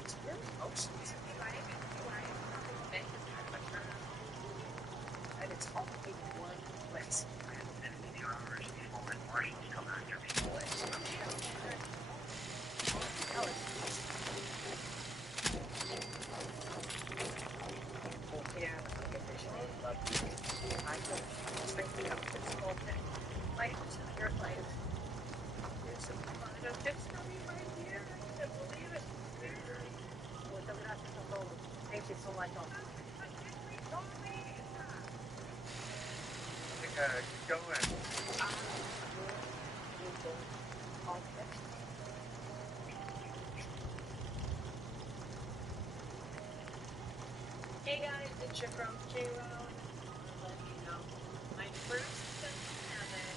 It's real emotions. And it's all in one place. And maybe hours before when Marshals come after people. Yeah, I don't expect the outfits all day. Life is your life. There's some kind of fix for me right here. I can't believe it. Muchas gracias a todos. Thank you so much. Keep going. Hey guys, it's your from J-Road. Let you know my first Son of Heaven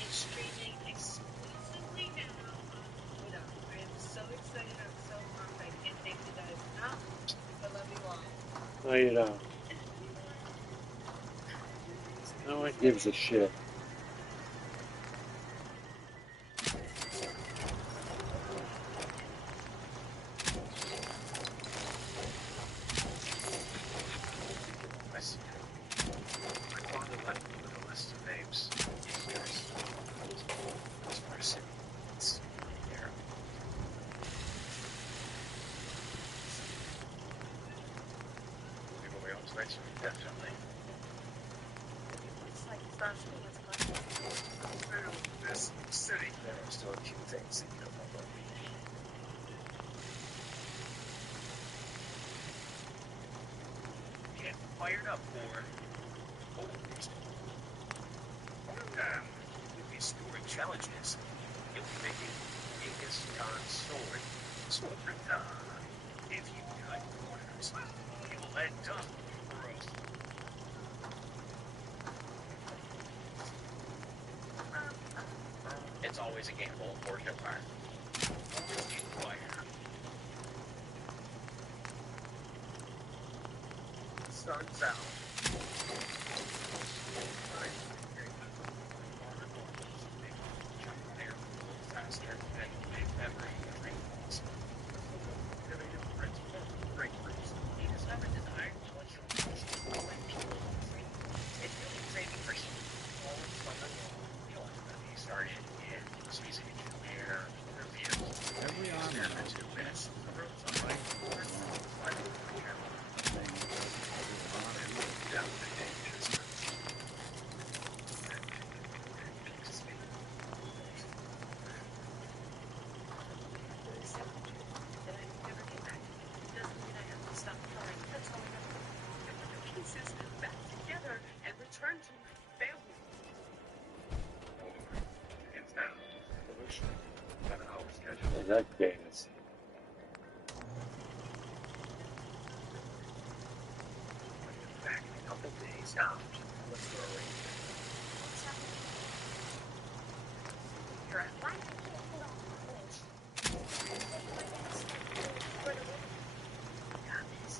is streaming exclusively now on Twitter. I am so excited, I'm so pumped, I can't thank you guys enough. I love you all. No, you don't. No one gives a shit. Definitely. It's like it's not true. It's like This city, there are still a few things that you don't know about me. Get fired up for You'll be scoring challenges. You'll be making Genghis Khan's sword if you cut corners, you'll end up broke. It's always a gamble, fortune of fire. Starts out that gayness. Back in a couple days. Now, let's go away. You're at life. You can't put off the flinch. Got this.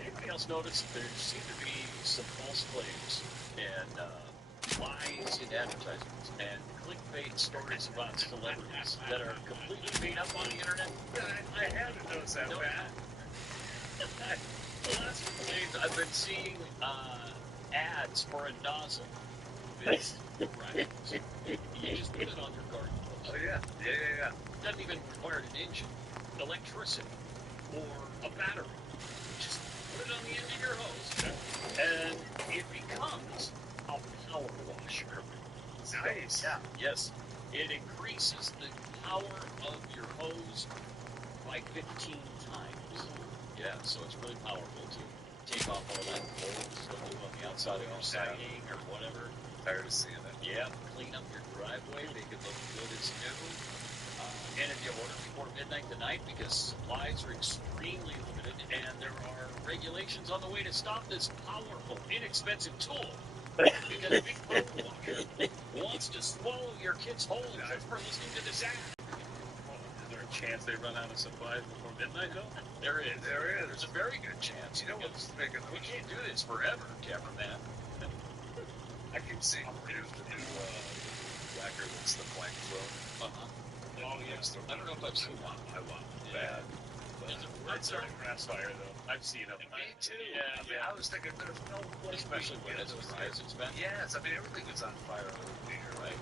Anybody else notice there seem to be some false claims and lies in advertisements and clickbait stories about celebrities that are completely made up on the internet? I haven't noticed that, No. Pat. The last few days I've been seeing ads for a nozzle. It's right. You just put it on your garden hose. Oh, yeah. Yeah. Doesn't even require an engine, electricity, or a battery. Just put it on the end of your hose, and it becomes a power washer. Nice. Yeah. Yes. It increases the power of your hose by 15 times. Yeah, so it's really powerful to take off all that mold stuff on the outside of your siding or whatever. Tired of seeing it. Yeah, clean up your driveway, make it look good as new. And if you order before midnight tonight, because supplies are extremely limited, and there are regulations on the way to stop this powerful, inexpensive tool. Because Big Purple Washer wants to swallow your kid's whole just for listening to this ad. Is there a chance they run out of supplies before midnight, though? There is. There is. There's a very good chance. You know what's making We can't do this forever, cameraman. I keep seeing the new whacker that's the flank throw. Oh, yes. I don't know if I've seen one. I want bad. It's a grass fire, though. I've seen them. Me too. Yeah, I mean, I was thinking there's no way. Especially when it's rise, it's been. Yes, I mean, everything is on fire over here, right?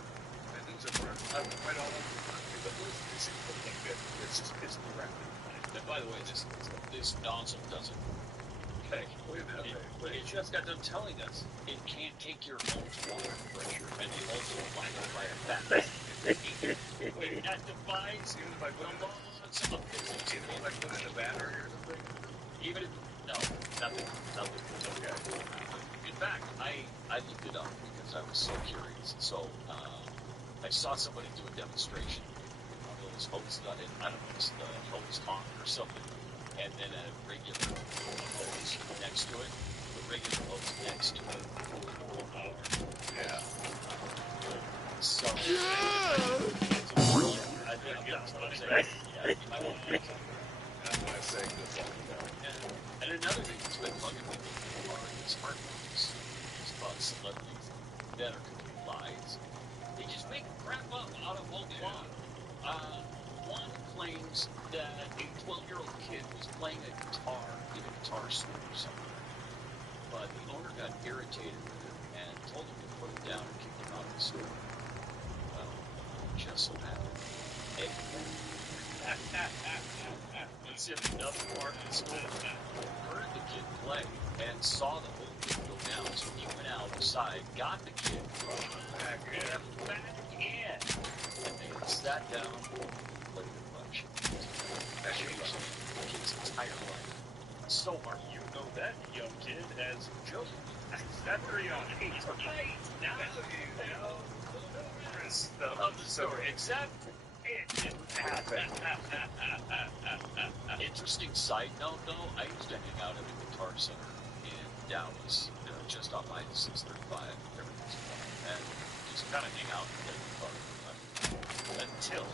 And things are burning right all over the country. But listen, this is looking good. It's directly. And by the way, this nozzle doesn't. Okay. Wait a minute. It just got done telling us it can't take your home's water pressure and also apply it by a fat. Wait, that defies Even if I put the laws of physics. Even if I put in a battery or something? Even if, no, nothing. Okay. In fact, I looked it up because I was so curious. So, I saw somebody do a demonstration on those hoses on it. I don't know, it's the hose honk or something. And then a regular hose next to it. The regular hose next to it. Full power. Yeah. So, it's a brilliant. I think that's what I'm saying. Yeah, I want to. That's what I say. That's all we got. And another thing that's been bugging me are these smart movies. These about celebrities that are complete lies. They just make crap up out of whole cloth. One claims that a 12-year-old kid was playing a guitar in a guitar store or something. But the owner got irritated with him and told him to put it down and kick him out of the store. Well, just so happened. Let's see if another part of the school heard the kid play and saw the whole thing go down. So he went outside, got the kid, back in, and they sat down and played a bunch. That changed the kid's entire life. So hard. You know that, young kid, as Joseph. That's very young. Right. Now you know the rest of the story, except it didn't happen. Interesting side note, though, I used to hang out at a guitar center in Dallas, just off I-635, everything's fine, and just kind of hang out and play guitar until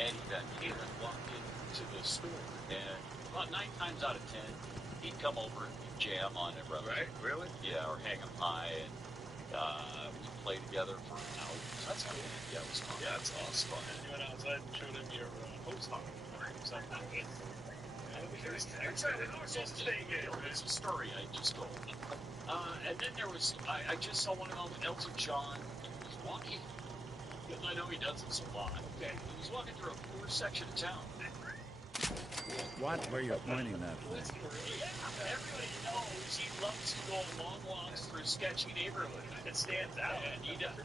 Eddie Van Halen walked into the store, and about 9 times out of 10, he'd come over and we'd jam on it, brother. Right? Really? Yeah, or hang 'em high, and we'd play together for hours. That's fun. Yeah, it was fun. Yeah, it's awesome. And you went outside and showed him your hose honk or something. It's a story I just told. And then there was, I just saw one of them, Elton John, was walking, because I know he does this a lot. Okay. He was walking through a poor section of town. Watch where you're pointing that thing. Yeah, everybody knows he loves to go on long walks through sketchy neighborhood. It stands out. And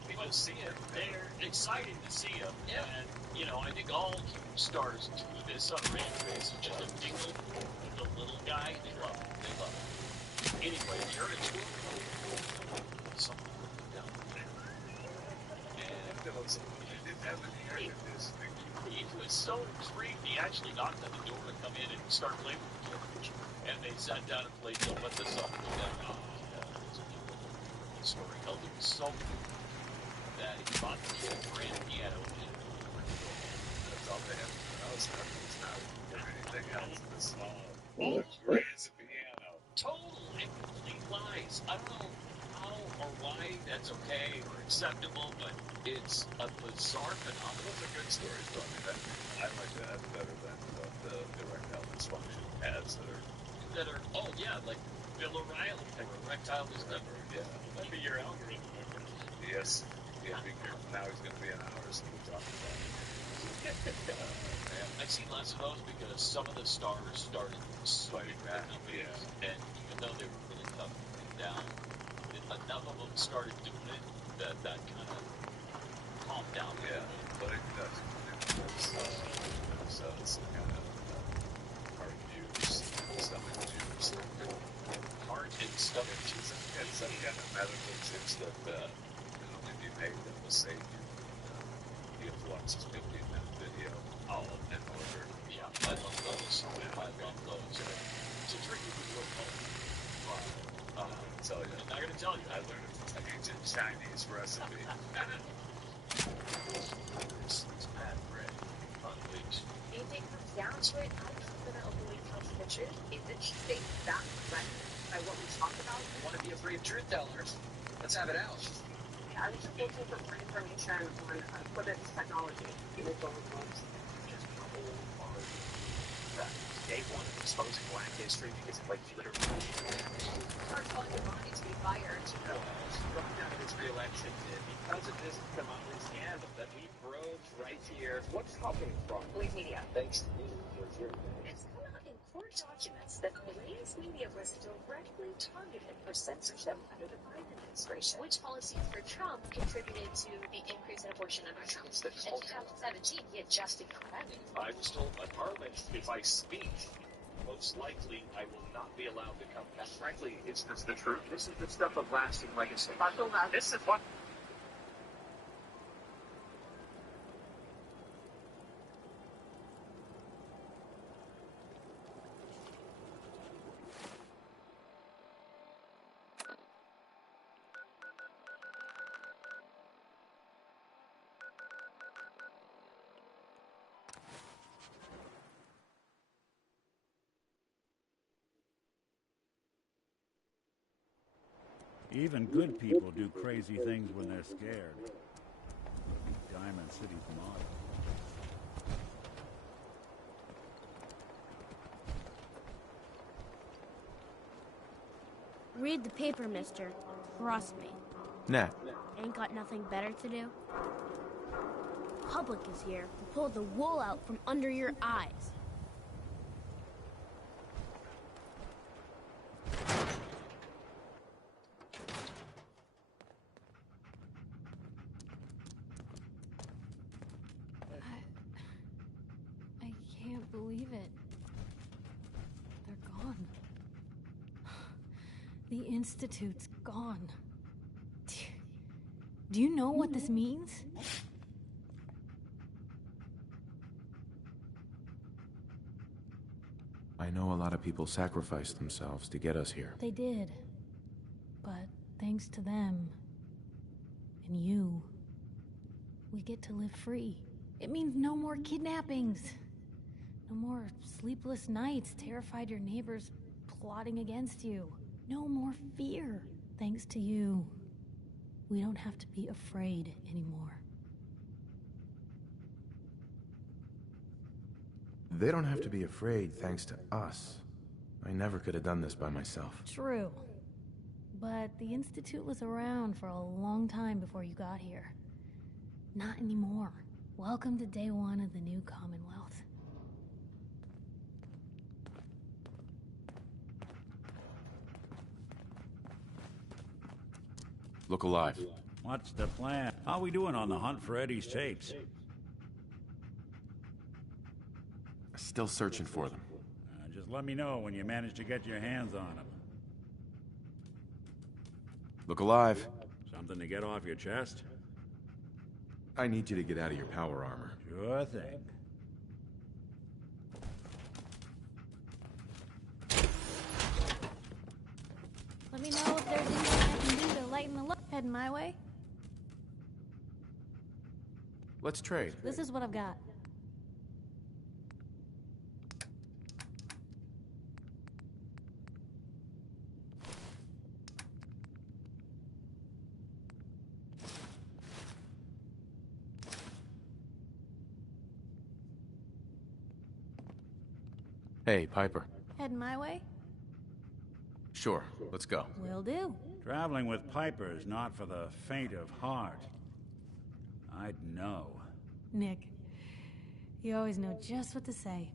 people see it. They're excited to see him. Yeah. And, you know, I think all huge stars do this on a regular basis. Just a dingle, the little guy. They love him. They love him. Anyway, you heard it too. Someone down there. And he was so intrigued, he actually knocked on the door to come in and start playing with the kids. And they sat down and played Don't Let the Sun Go Down. The story held him so good that he bought the kid a grand piano. That's all they have in the house. It's not anything else. This grand piano. Total and complete lies. I don't know how or why that's okay or acceptable, but it's a bizarre phenomenon. Those are good stories, though. I like that better than the erectile dysfunction ads that are, oh yeah, like Bill O'Reilly for erectile dysfunction. Yeah. That'd be your algorithm. Yes. Yeah, be careful. Now he's going to be an hour, so we'll talk about it. I've seen lots of those because some of the stars started fighting back. Yeah. And even though they were really tough to pin down, enough of them started doing it that kind of calmed down. Yeah, but it does. Some kind of heart juice, stomach juice. Heart and stomach juice. And some kind of medical juice that can only be made that will save you. The Influx is 15-minute video, all in order. Yeah, I love those. I love those. It's a tricky video called. I'm going to tell you. I'm not going to tell you. I learned it from an ancient Chinese recipe. It's bad bread on leaves. If it comes down to it, I'm not going to avoid telling the truth. If it's stay that threatened by what we talked about, I want to be a brave truth teller. Let's have it out. I was just looking for more information on equipment technology. Just cold hard fact. Day one of exposing black history because of like literally. Start calling your body to be fired. Running out of this re-election because of this Kamala scandal that we broke right here. What's coming from? Blaze Media. Thanks to you. It's come out in court documents that Blaze Media was directly targeted for censorship under the Biden administration. Which policies for Trump contributed to the increase in abortion under Trump? In 2017, he adjusted Klan. I was told by Parliament if I speak, most likely I will not be allowed to come back. Frankly, it's the truth. This is the stuff of lasting legacy. This is what. Even good people do crazy things when they're scared. Diamond City's model. Read the paper, mister. Trust me. Nah. Ain't got nothing better to do? Public is here to pull the wool out from under your eyes. I can't believe it. They're gone. The Institute's gone. Do you know what this means? I know a lot of people sacrificed themselves to get us here. They did. But thanks to them, and you, we get to live free. It means no more kidnappings. No more sleepless nights, terrified your neighbors plotting against you. No more fear. Thanks to you, we don't have to be afraid anymore. They don't have to be afraid thanks to us. I never could have done this by myself. True. But the Institute was around for a long time before you got here. Not anymore. Welcome to day one of the new Commonwealth. Look alive. What's the plan? How we doing on the hunt for Eddie's tapes? Still searching for them. Just let me know when you manage to get your hands on them. Look alive. Something to get off your chest? I need you to get out of your power armor. Sure thing. Let me know if there's anything I can do to lighten the look. Heading my way? Let's trade. This is what I've got. Hey, Piper. Heading my way? Sure, let's go. Will do. Traveling with Piper is not for the faint of heart. I'd know. Nick, you always know just what to say.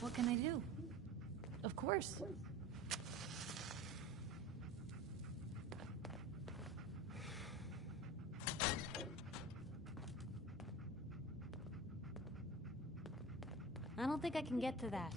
What can I do? Of course. I don't think I can get to that.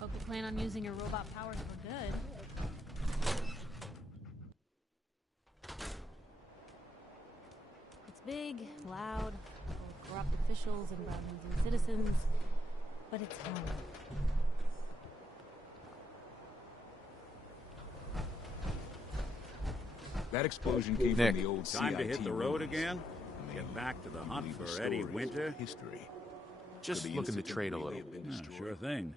Hope you plan on using your robot powers for good. It's big, loud, full of corrupt officials and brown-nosing citizens, but it's home. That explosion came Nick. from the old Time to hit CIT the road ruins. again? I Get mean, back to the hunt believe the for Eddie stories Winter? of history. Just Could the looking to incident trade a really little. have been Yeah, destroyed? sure thing.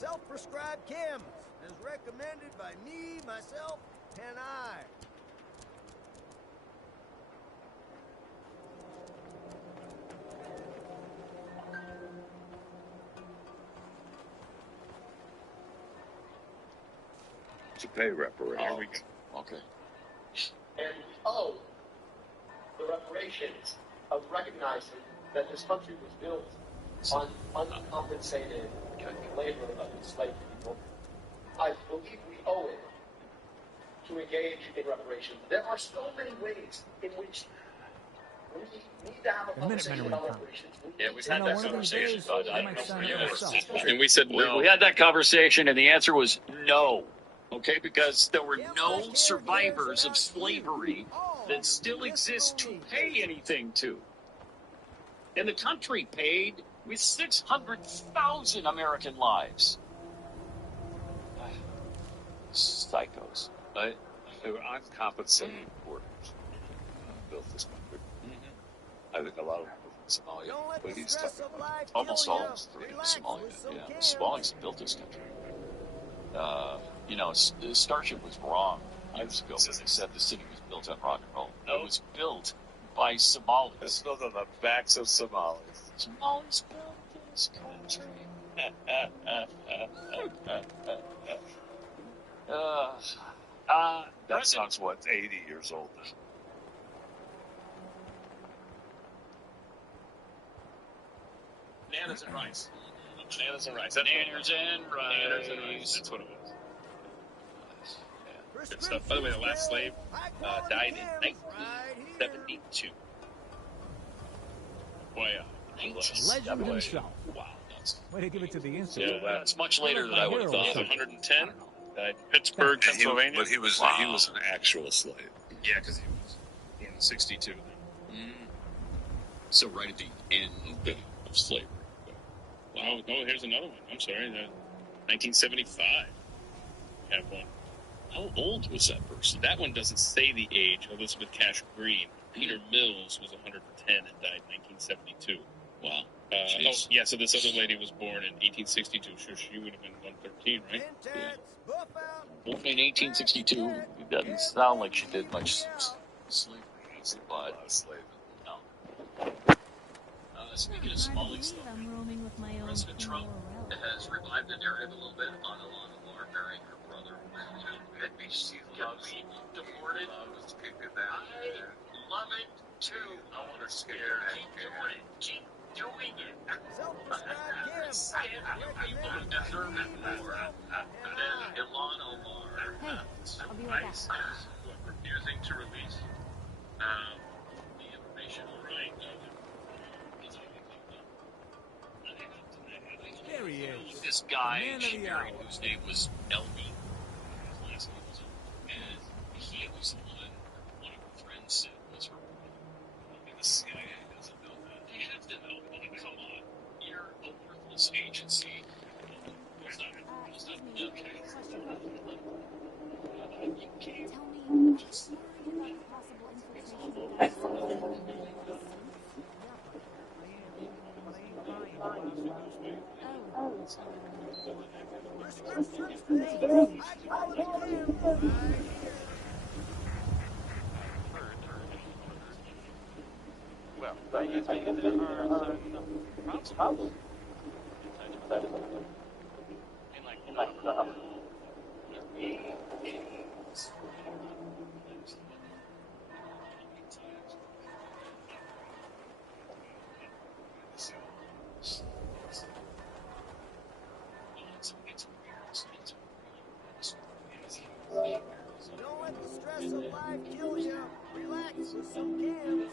Self-prescribed chems, as recommended by me, myself, and I. To pay reparations. There we go. Okay. And we owe the reparations of recognizing that this country was built on uncompensated labor of enslaved people. I believe we owe it to engage in reparations. There are so many ways in which we need to have a conversation about reparations. Yeah, we've had that conversation, but I don't know for you. And we said no. We had that conversation, and the answer was no. Okay, because there were no survivors of slavery that still exist to pay anything to. And the country paid with 600,000 American lives. Psychos. They were uncompensated workers built this country. I think a lot of them were from Somalia, but he's talking about Almost all of us three in Somalia. Yeah, the Somalis built this country. You know, Starship was wrong years ago when they said the city was built on rock and roll. It was built by Somalis. It's built on the backs of Somalis. Somalis built this country. That song's what, 80 years old now. Bananas and rice. Bananas and rice. Bananas and rice. That's what it was. Good stuff. By the way, the last slave died in 1972. Boy, Legend himself. Wow. Way to give it to the Institute. Yeah, that's much later than I would have thought. 110. Died in Pittsburgh, Pennsylvania. But he was an actual slave. Yeah, because he was in 62. So right at the end of slavery. Wow, no, here's another one. I'm sorry. 1975. We have one. How old was that person? That one doesn't say the age. Elizabeth Cash Green. Peter Mills was 110 and died in 1972. Wow. Yeah, so this other lady was born in 1862. Sure, she would have been 113, right? Born in 1862. It doesn't sound like she did much slavery. But no. Speaking of Somalis, President Trump has revived the narrative a little bit on Ilhan Omar marrying her brother. She's lovely, deported. I love it too. I want her scared. Keep doing it. People who deserve it more than Ilhan Omar. Hey, I'll be right back. Refusing to release the information, right? There he is. This guy she married, whose name was Elby. His last name was Elby. And he was the one of her friends said was her brother. And the CIA doesn't know that. They have to know. I mean, come on. You're a worthless agency. Was that okay? You can't Tell me, just about the possible infiltration Well, I think there are some problems. Don't let the stress of life kill you. Relax with some cans.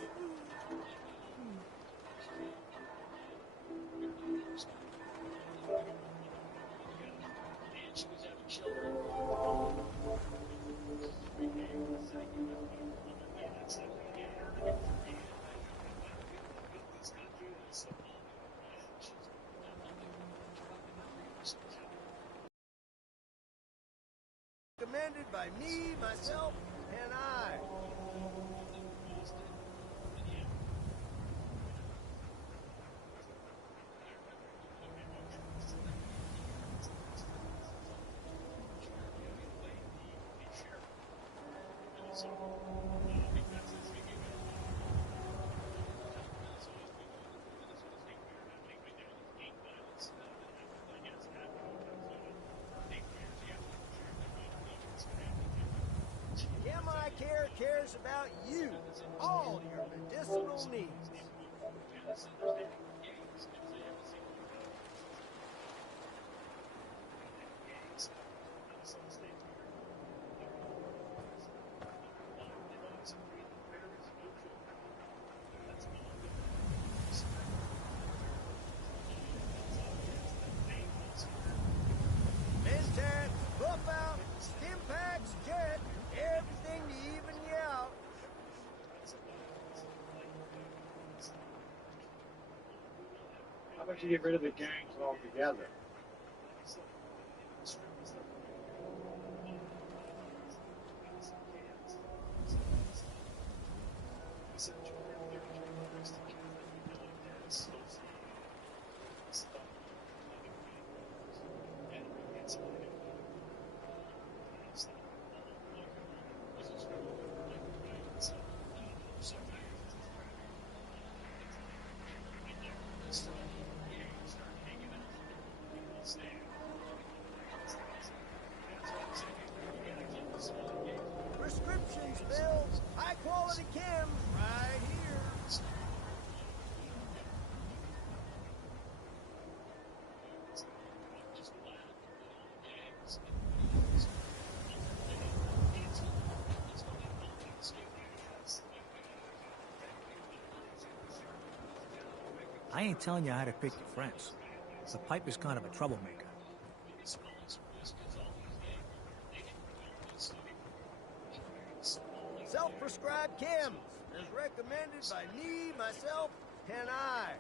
Recommended by me, myself, and I. Care cares about you, all your medicinal needs. Mentat, buff out, stim packs, jet, everything to even you out. How about you get rid of the gangs altogether? Prescriptions filled, high quality chems right here. I ain't telling you how to pick your friends. The Pipe is kind of a troublemaker. Self-prescribed chems, as recommended by me, myself, and I.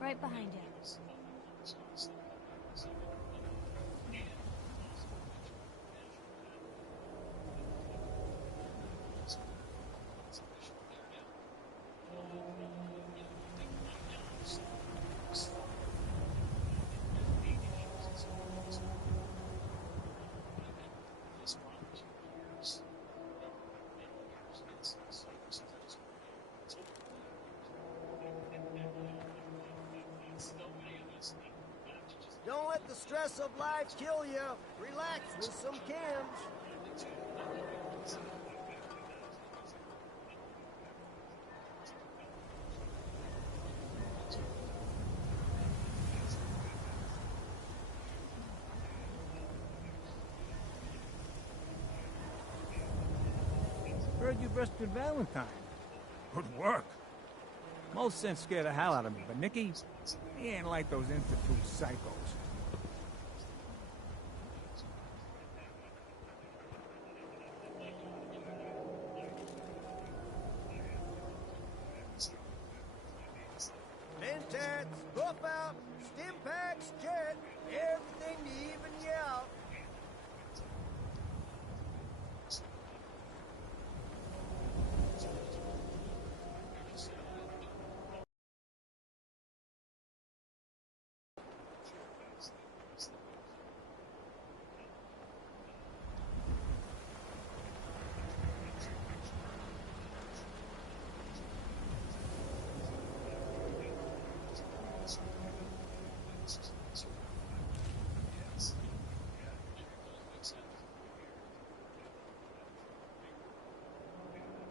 Right behind you. Don't let the stress of life kill you. Relax with some chems. Heard you rescued Valentine. Good work. Most sense scared the hell out of me, but Nicky, he ain't like those Institute psychos. Mentats, buff out, stim packs, jet, everything to even you out.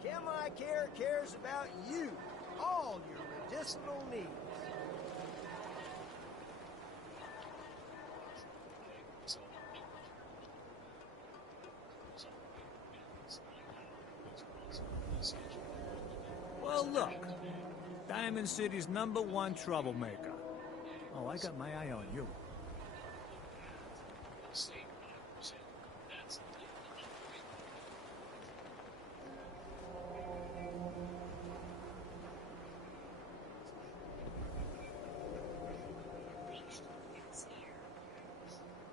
Chemi Care cares about you, all your medicinal needs. Well, look. Diamond City's #1 troublemaker. Oh, I got my eye on you.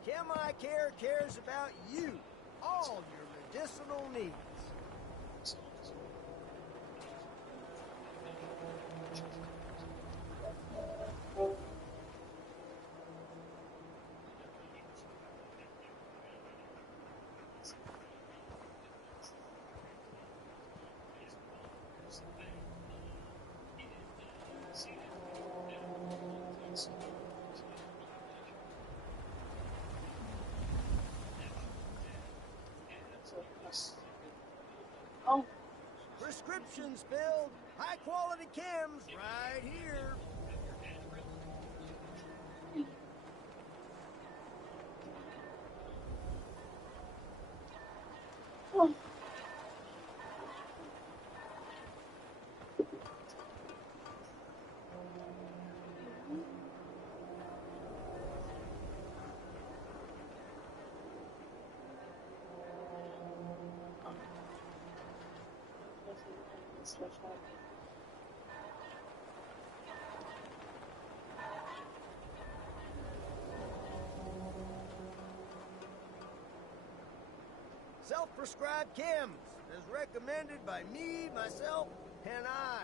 Chemi Care cares about you, all your medicinal needs. Prescriptions filled, high quality chems right here. Self-prescribed chems, as recommended by me, myself, and I.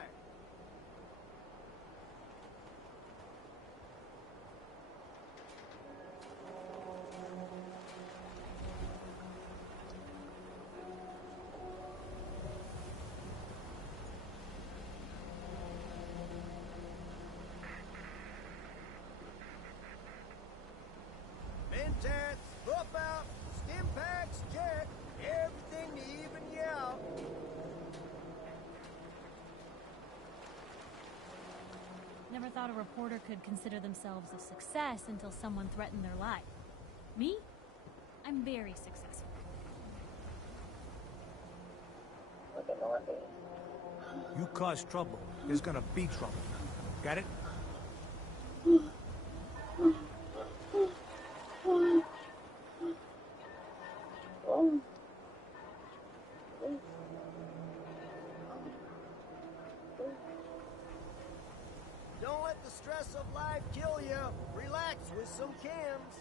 Mentats, buff out, stim packs, jet, everything to even you out. Never thought a reporter could consider themselves a success until someone threatened their life. Me? I'm very successful. You cause trouble, there's gonna be trouble. Got it? Don't let the stress of life kill you. Relax with some chems.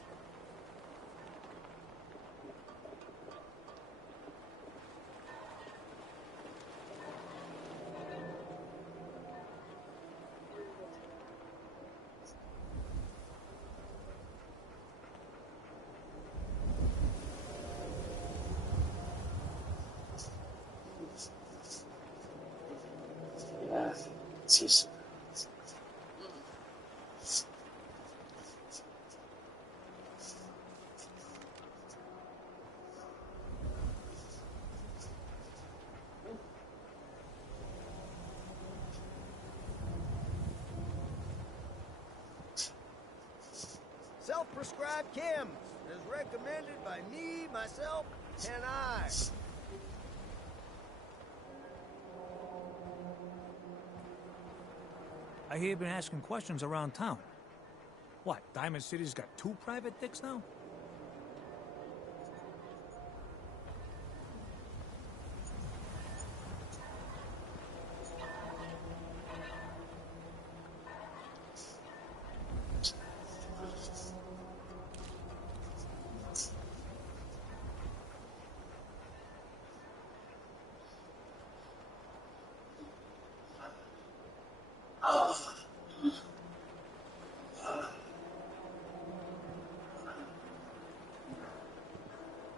Yeah, it's just... Self-prescribed chems, as recommended by me, myself, and I. I hear you've been asking questions around town. What, Diamond City's got 2 private dicks now?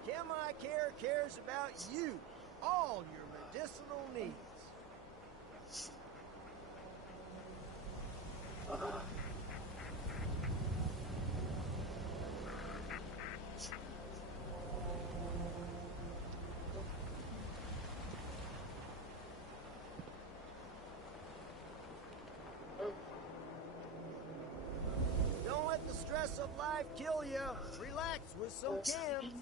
ChemICare cares about you, all your medicinal needs. Don't let the stress of life kill you. Relax with some chems.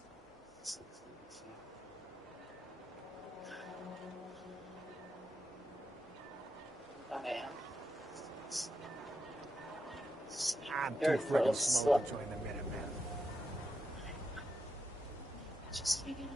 I'm too friggin' slow to join the Minutemen. Just hang in.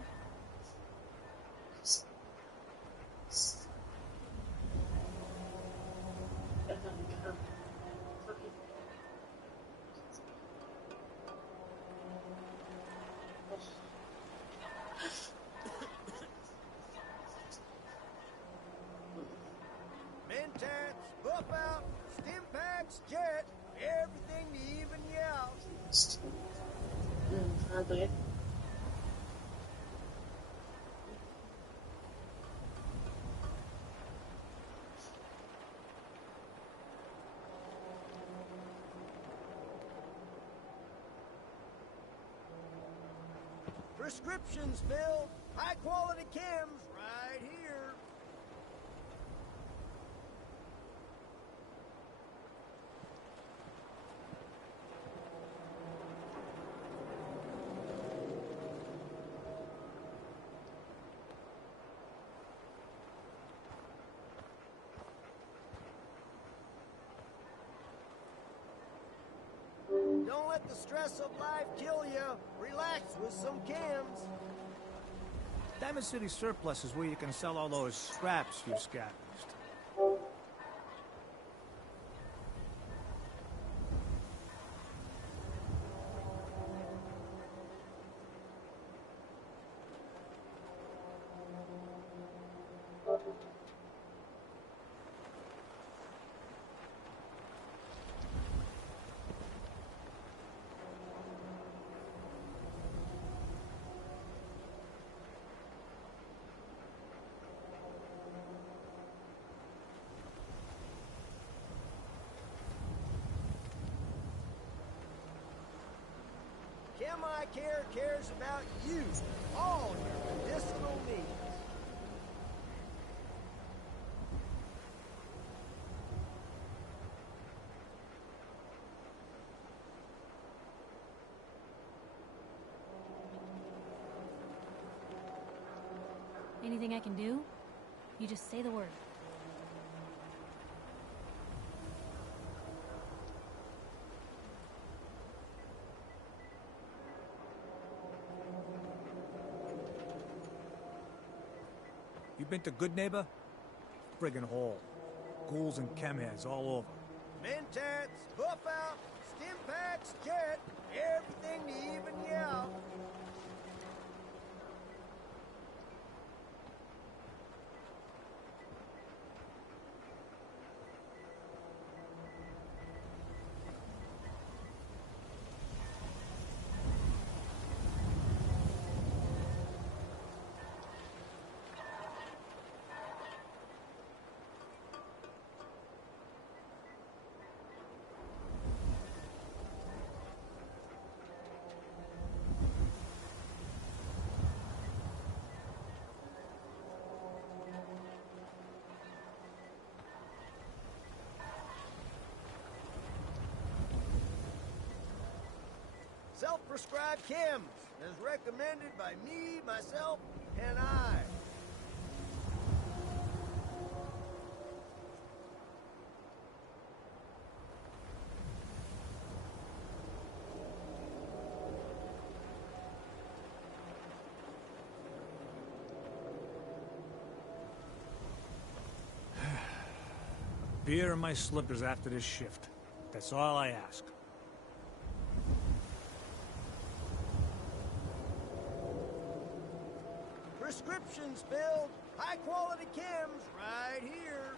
Mentats, buff out, stim packs, jet, everything to even you out. Hardly. Prescriptions filled, high quality chems right here. Don't let the stress of life kill you. Relax with some cams. Diamond City Surplus is where you can sell all those scraps you scavenged. Chem I Care cares about you, all your medicinal needs. Anything I can do? You just say the word. You been to Good Neighbor? Friggin' hole. Ghouls and chemheads all over. Mentats, buff out, stim packs, jet, everything to even you out. Self-prescribed chems, as recommended by me, myself, and I. Beer in my slippers after this shift. That's all I ask. Prescriptions filled, high-quality chems right here.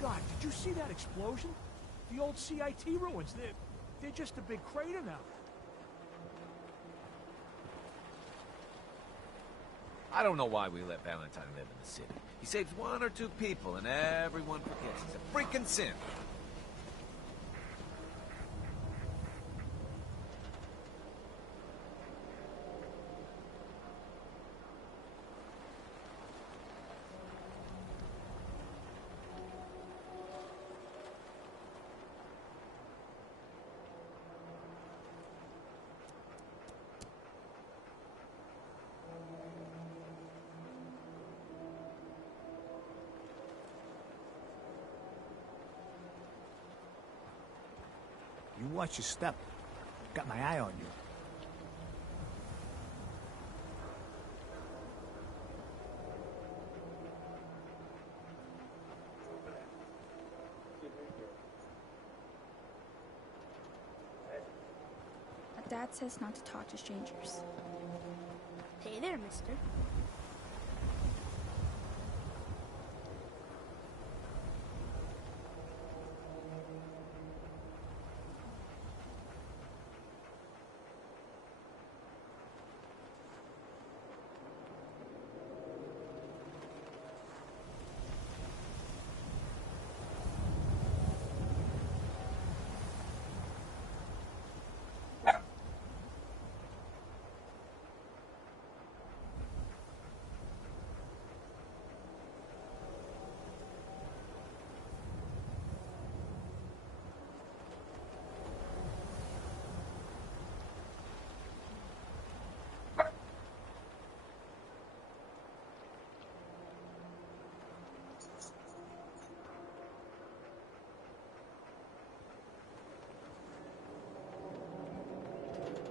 God, did you see that explosion? The old CIT ruins. They're just a big crater now. I don't know why we let Valentine live in the city. He saves one or two people and everyone forgets. He's a freaking sin. You watch your step. Got my eye on you. My dad says not to talk to strangers. Hey there, mister.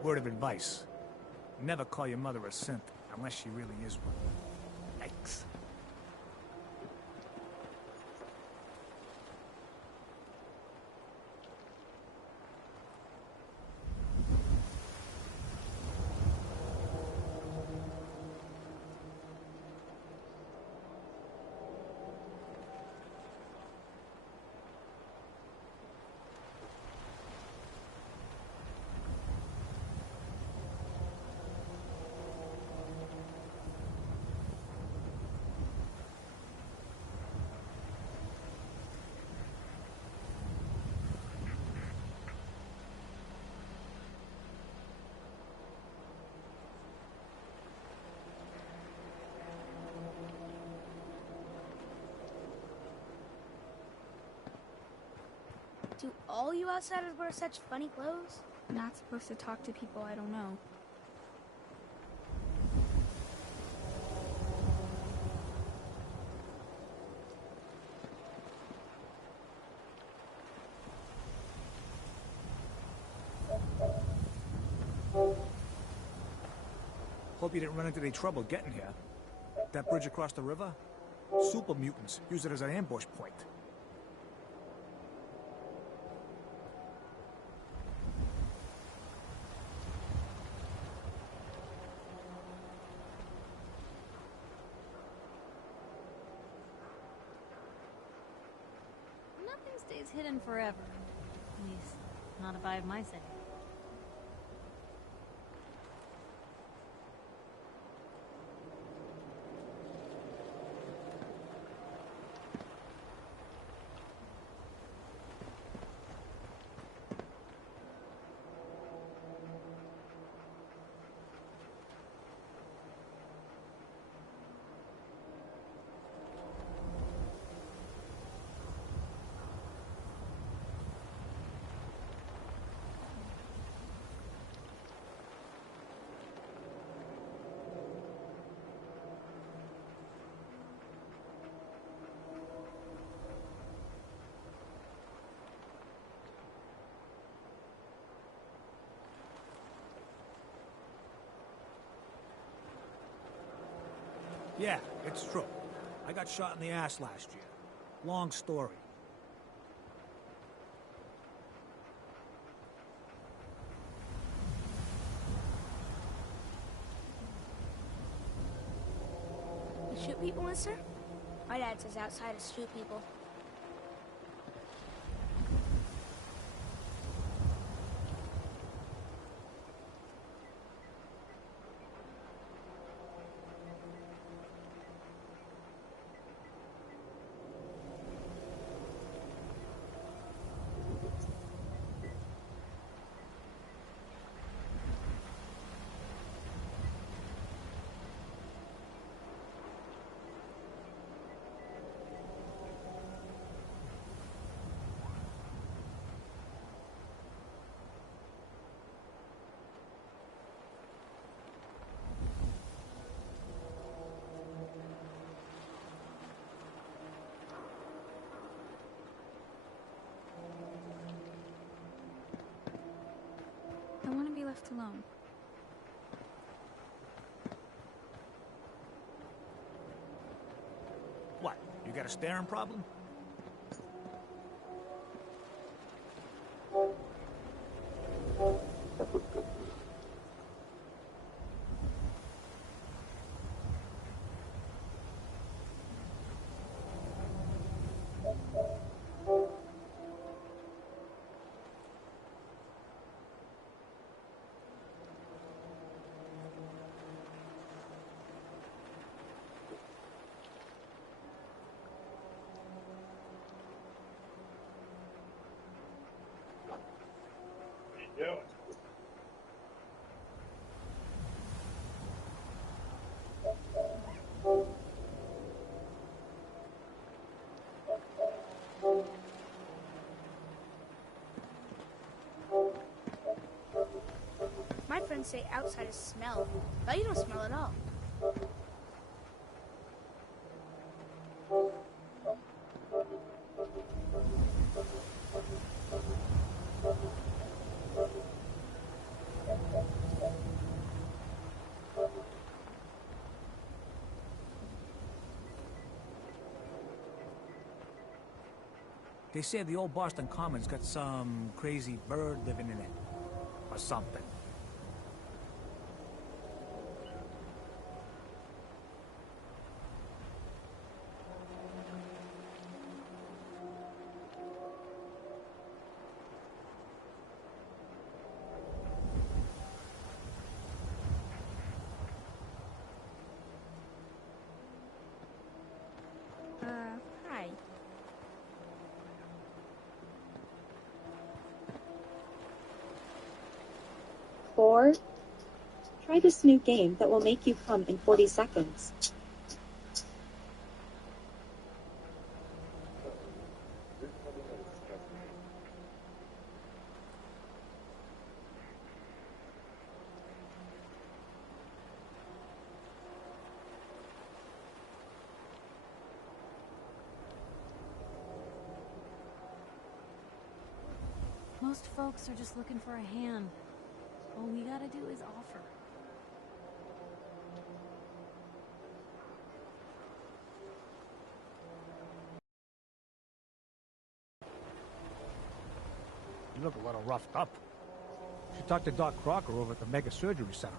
Word of advice. Never call your mother a simp, unless she really is one. Yikes. Do all you outsiders wear such funny clothes? I'm not supposed to talk to people I don't know. Hope you didn't run into any trouble getting here. That bridge across the river? Super mutants use it as an ambush point. Nothing stays hidden forever. At least, not if I have my say. Yeah, it's true. I got shot in the ass last year. Long story. You shoot people, mister? My dad says outsiders shoot people. I want to be left alone. What? You got a staring problem? My friends say outsiders smell, but you don't smell at all. They say the old Boston Commons got some crazy bird living in it. Or something. Hi. Four. Try this new game that will make you come in 40 seconds. Most folks are just looking for a hand. All we gotta do is offer. You look a little roughed up. You should talk to Doc Crocker over at the Mega Surgery Center.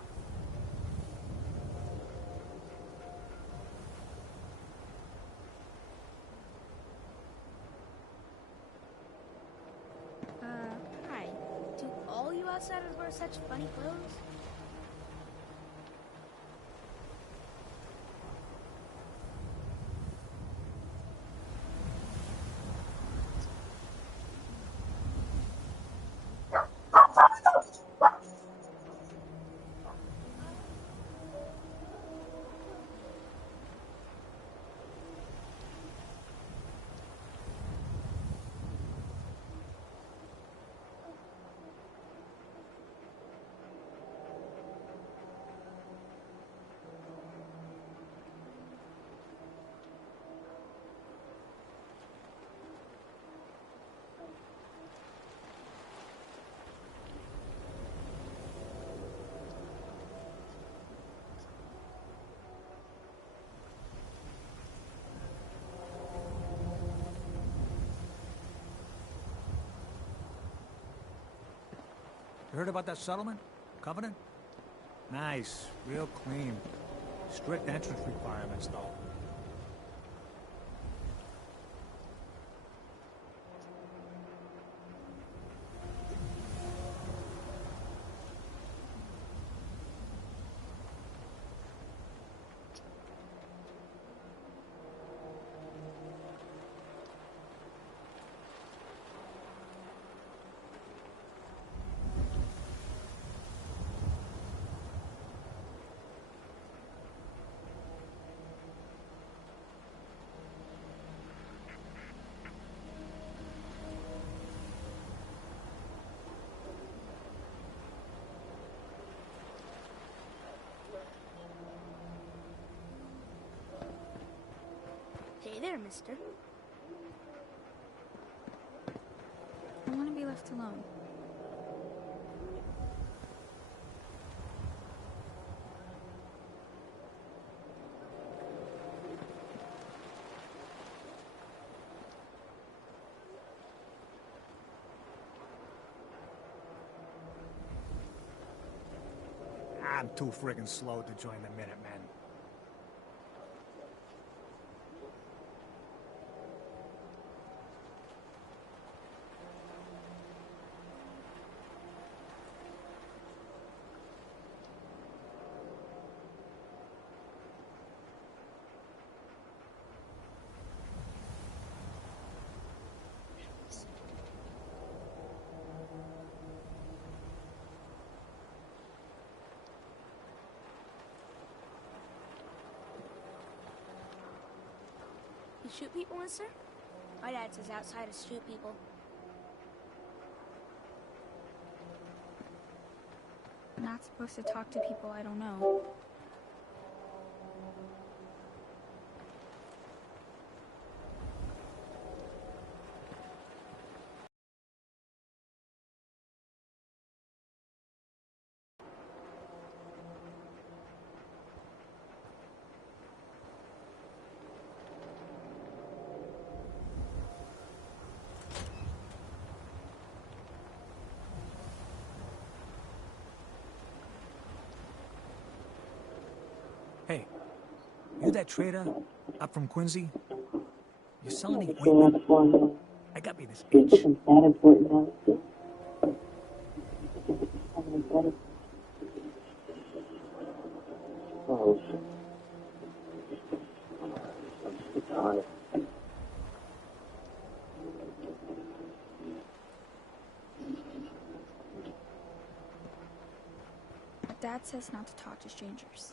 Hi. Do all you outsiders wear such funny clothes? You heard about that settlement? Covenant? Nice. Real clean. Strict entrance requirements, though. Hey there, mister. I want to be left alone. I'm too friggin' slow to join the Minutemen. You shoot people, mister? My dad says outsiders shoot people. I'm not supposed to talk to people I don't know. You that trader up from Quincy? You selling any ointment? I got me this itch. Dad says not to talk to strangers.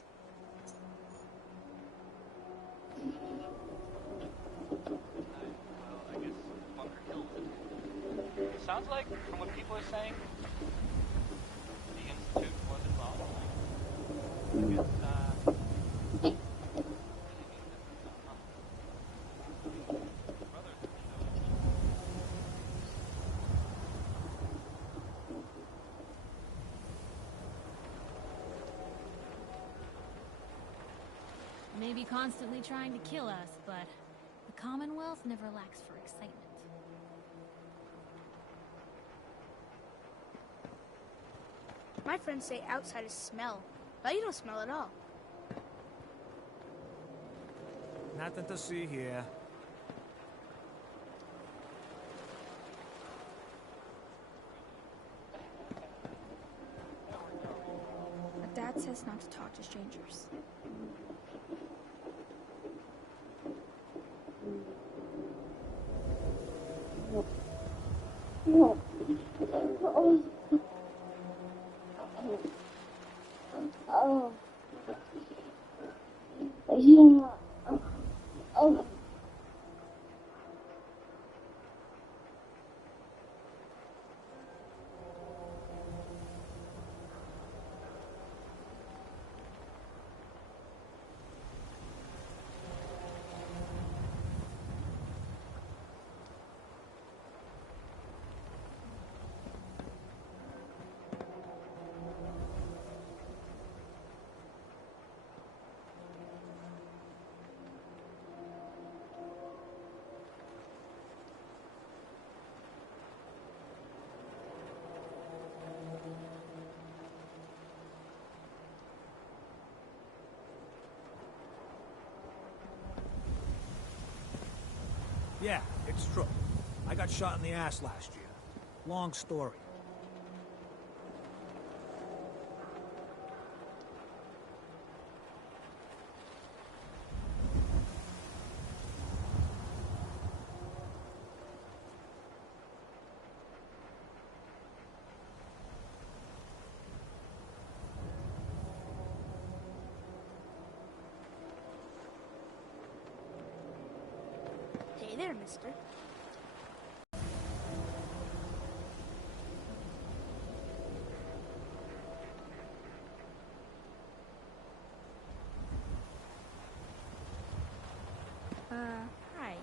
It sounds like, from what people are saying, the Institute was involved. Maybe constantly trying to kill us, but the Commonwealth never lacks for excitement. My friends say outsiders smell, but you don't smell at all. Nothing to see here. But Dad says not to talk to strangers. Yeah, it's true. I got shot in the ass last year. Long story. Hey there, mister. Hi.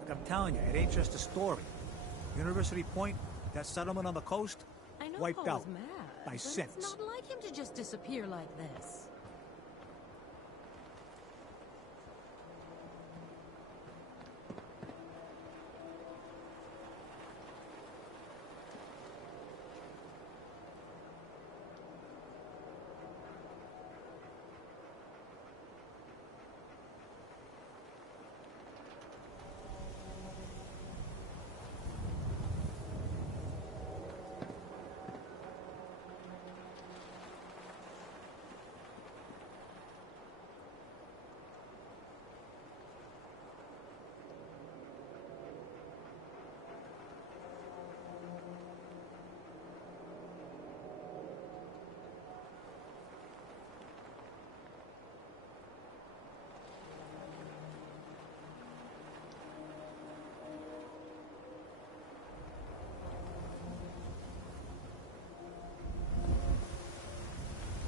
Like I'm telling you, it ain't just a story. University Point, that settlement on the coast, I know wiped Paul out was mad, by but synths. it's not like him to just disappear like this.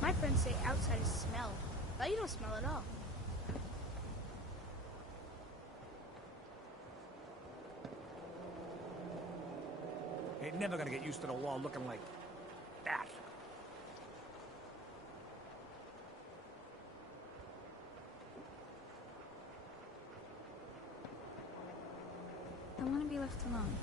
My friends say outsiders smell, but you don't smell at all. Hey, You're never gonna get used to the wall looking like that. I want to be left alone.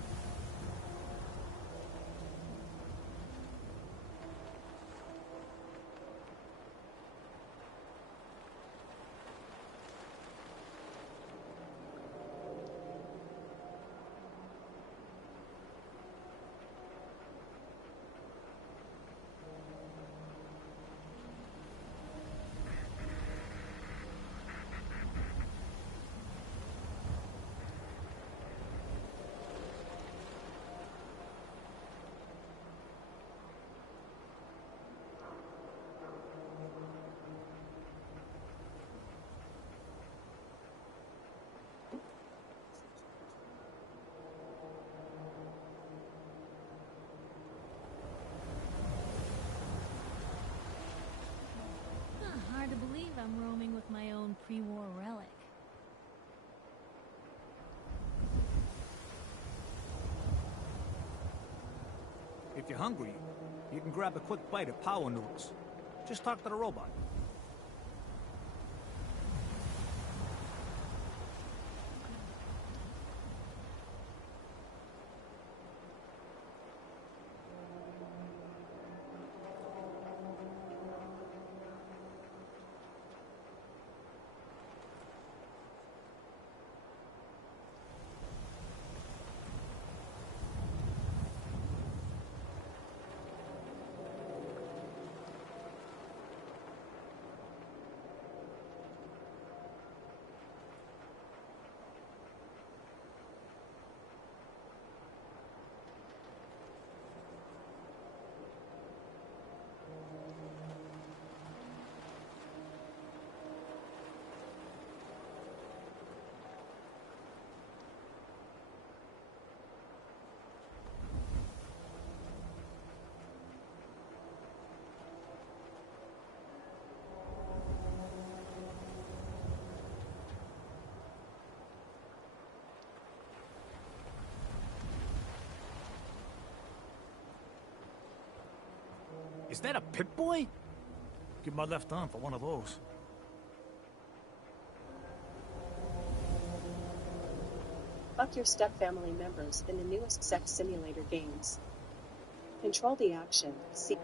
Hard to believe I'm roaming with my own pre-war relic. If you're hungry, you can grab a quick bite of power noodles. Just talk to the robot. Is that a Pip-Boy? Give my left arm for one of those. Fuck your step-family members in the newest sex simulator games. Control the action. See.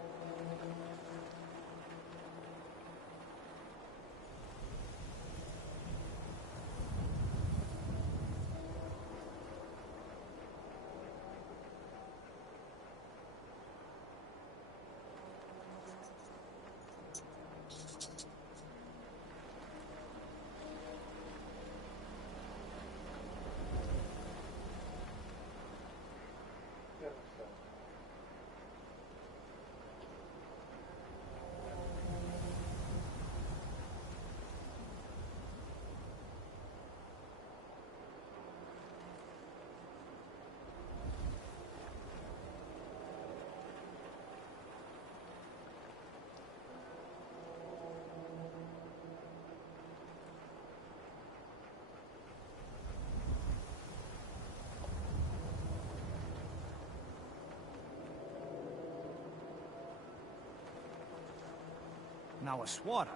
Now a swatter,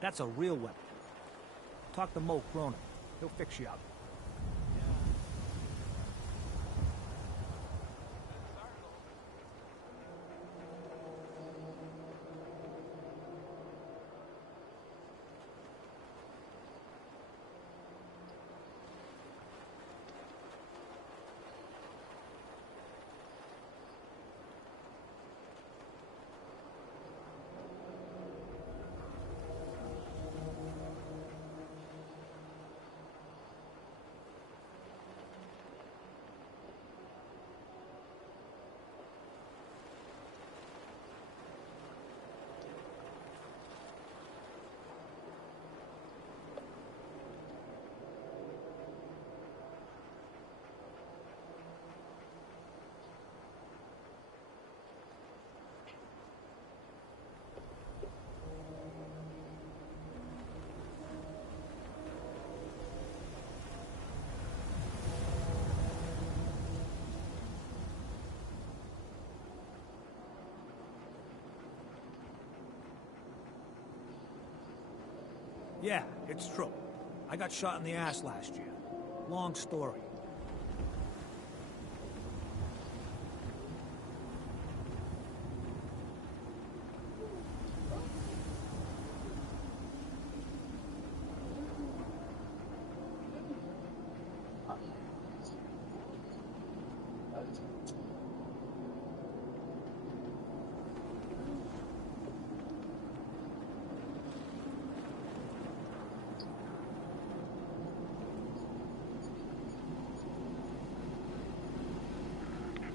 that's a real weapon. Talk to Mo Cronin. He'll fix you up. Yeah, it's true. I got shot in the ass last year. Long story.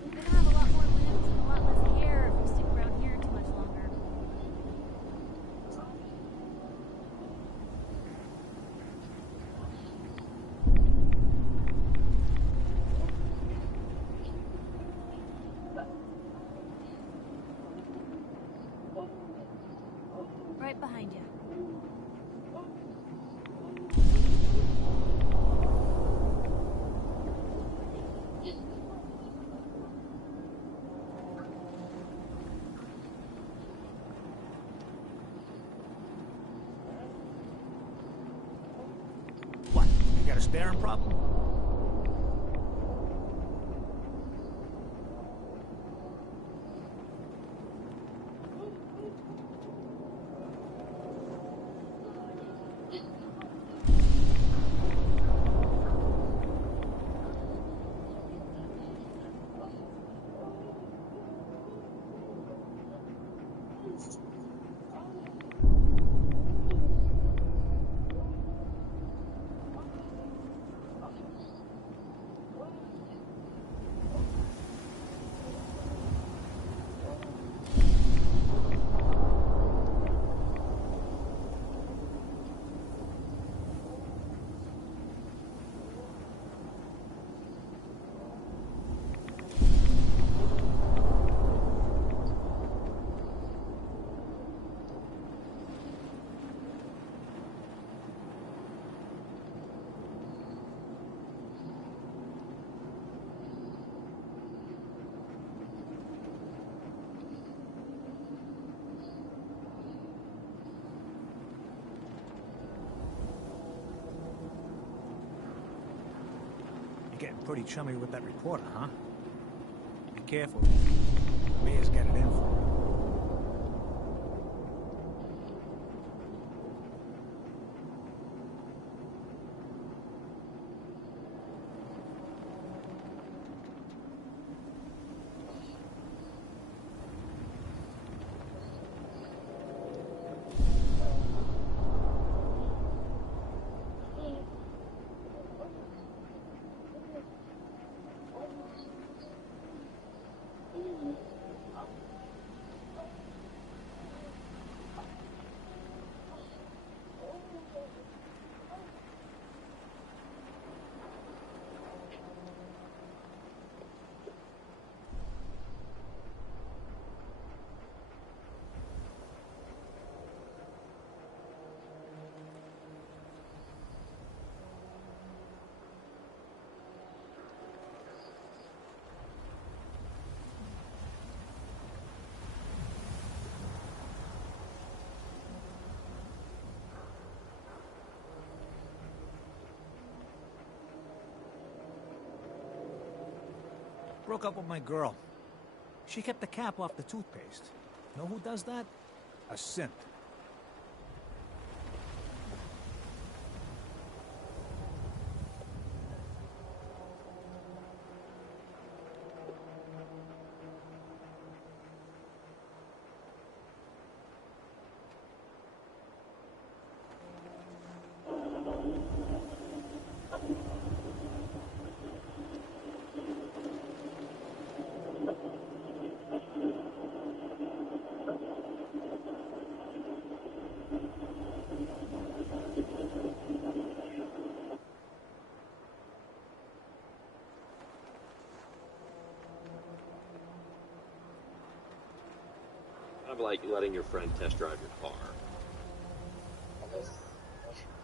We're gonna have a lot more limbs and a lot less hair if we stick around here too much longer. Right behind you. What? You got a staring problem? You're getting pretty chummy with that reporter, huh? Be careful. The mayor's got it in for you. Broke up with my girl. She kept the cap off the toothpaste. Know who does that? A simp. Kind of like letting your friend test drive your car.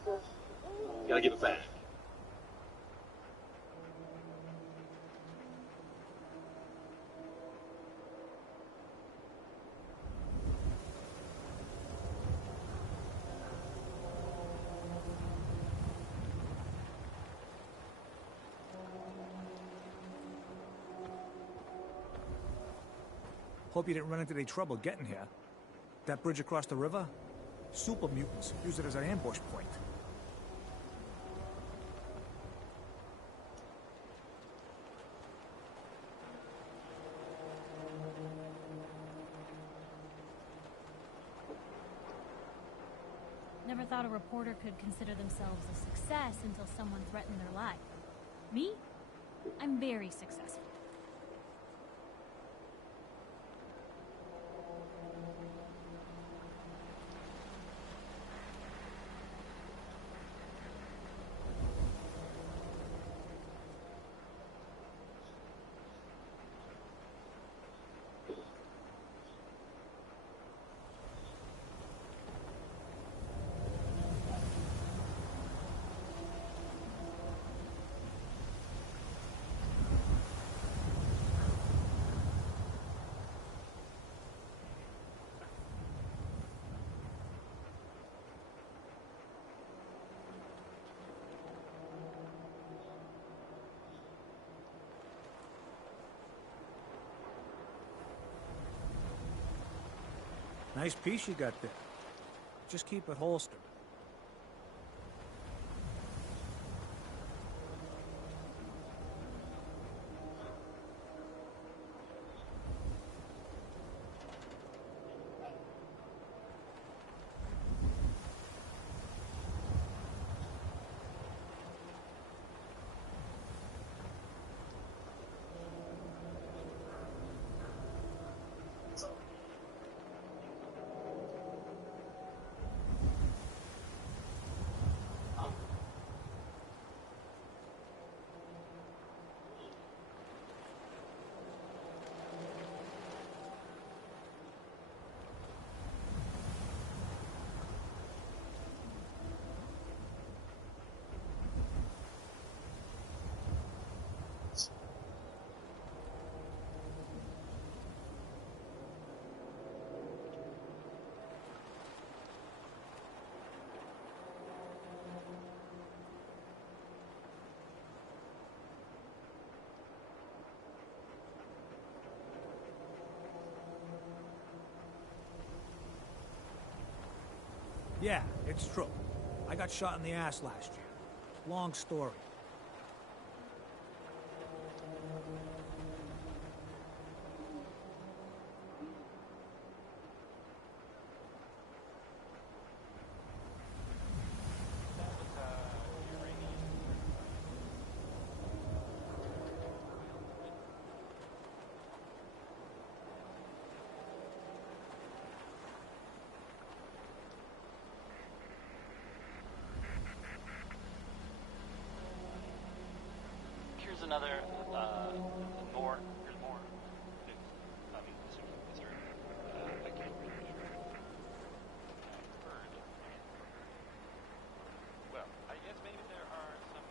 You gotta give it back. Hope you didn't run into any trouble getting here. That bridge across the river? Super mutants use it as an ambush point. Never thought a reporter could consider themselves a success until someone threatened their life. Me? I'm very successful. Nice piece you got there. Just keep it holstered. Yeah, it's true. I got shot in the ass last year. Long story. Here's another, more, here's more. I mean, is there, I can't really heard. Well, I guess maybe there are some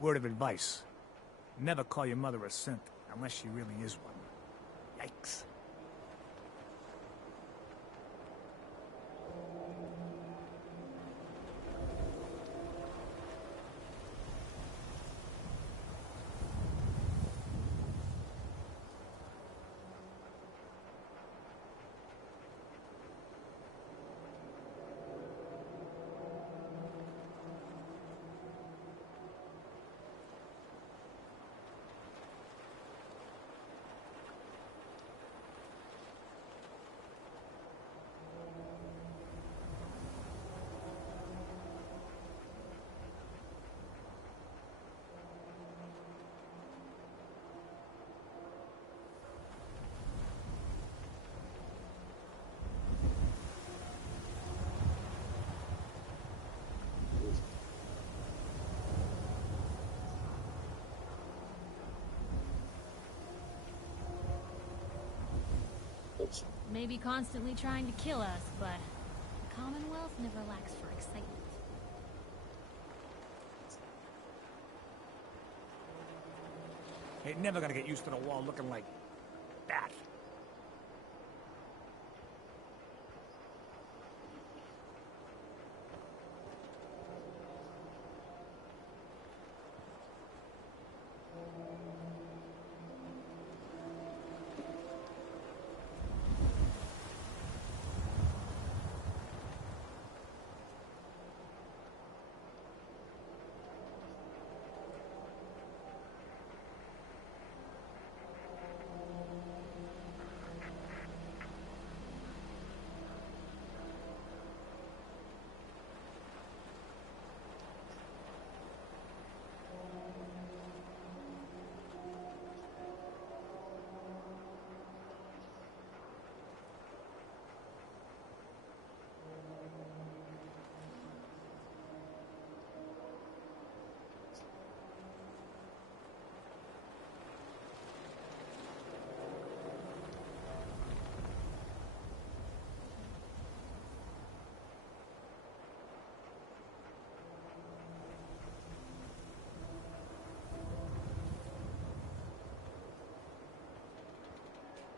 Word of advice. Never call your mother a simp, unless she really is one. Yikes. may be constantly trying to kill us, but the Commonwealth never lacks for excitement. Ain't never gonna get used to the wall looking like that.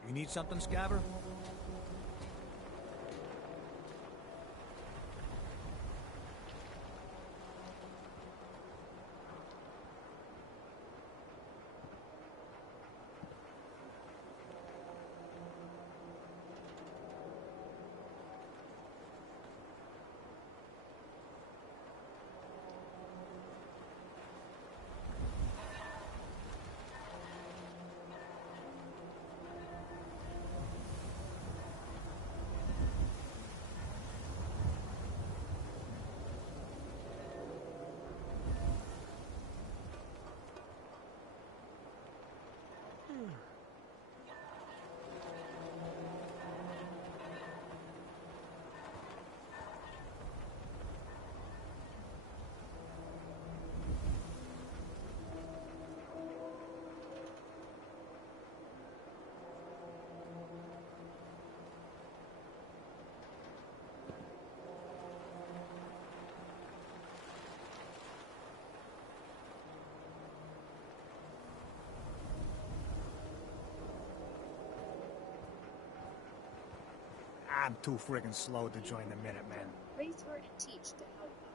You need something, Scaver? I'm too friggin' slow to join the Minutemen. Raise her and teach to help them.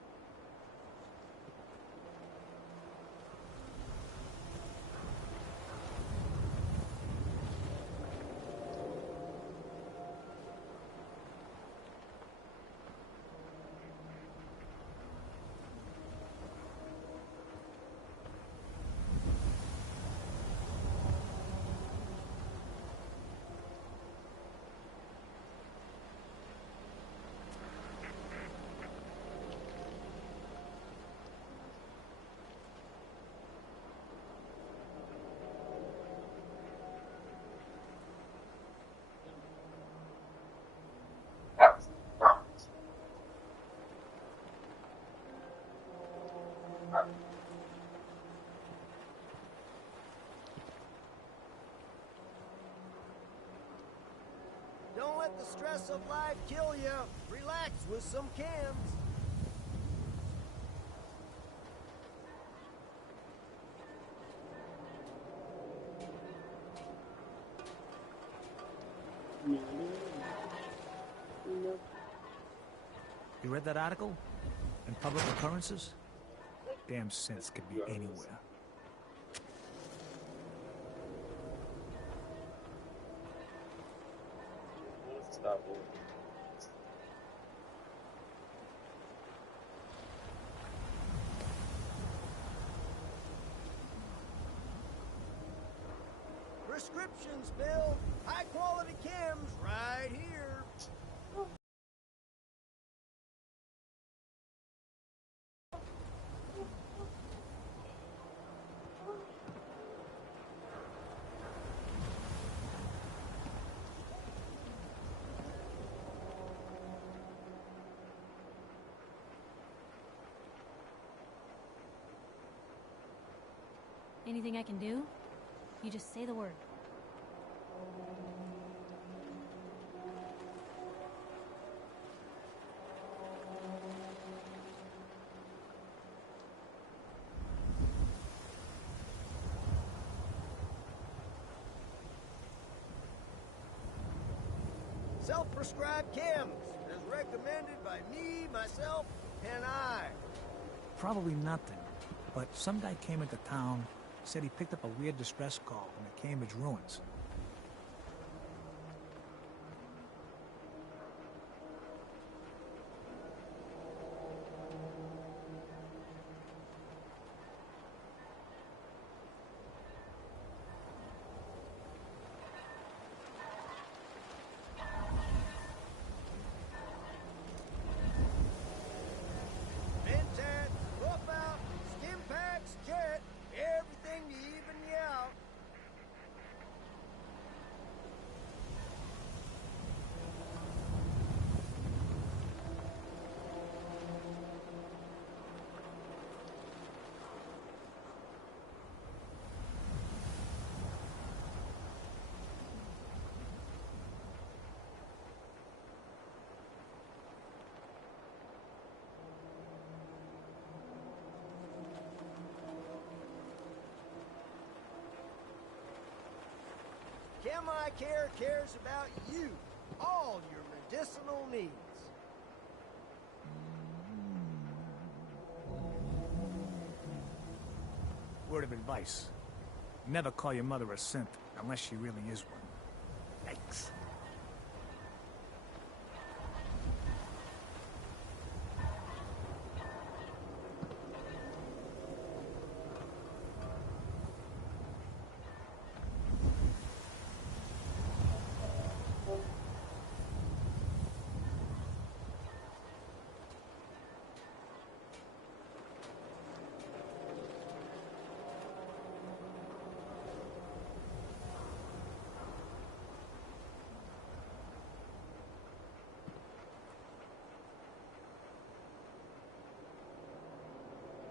Don't let the stress of life kill you. Relax with some cans. You read that article? In Public Occurrences? Damn sense could be anywhere. Stop. Prescriptions, Bill. High quality chems right here. Anything I can do? You just say the word. Self-prescribed chems, as recommended by me, myself, and I. Probably nothing, but some guy came into town, said he picked up a weird distress call in the Cambridge ruins. Mentat, rough out, skim packs, jet, everything to even you out. Chem Eye Care cares about you, all your medicinal needs. Word of advice. Never call your mother a simp unless she really is one. Yikes.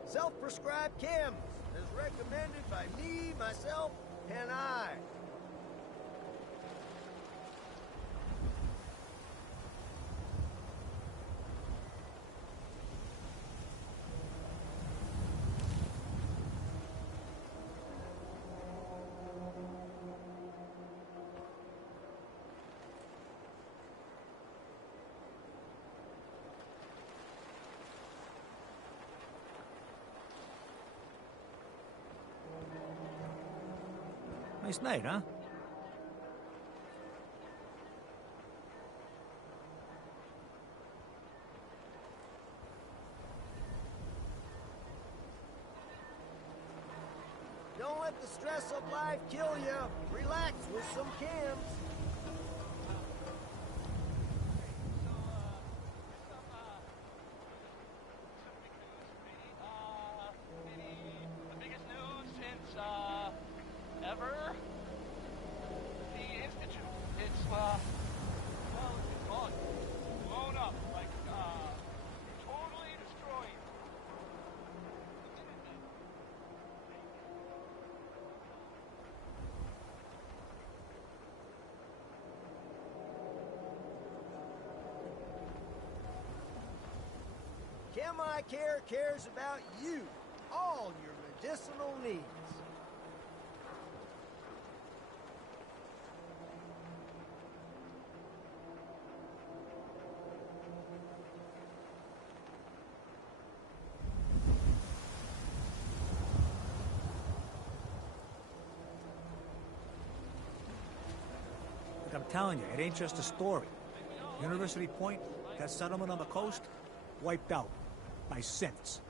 Self-prescribed chems, as recommended by me, myself, and I. Nice night, huh? Don't let the stress of life kill you. Relax with some chems. The biggest news since, ever? The Institute. It's, well, it's gone. Blown up. Like, totally destroyed. Chem Eye Care cares about you, all your medicinal needs. Look, I'm telling you, it ain't just a story. University Point, that settlement on the coast, wiped out by synths.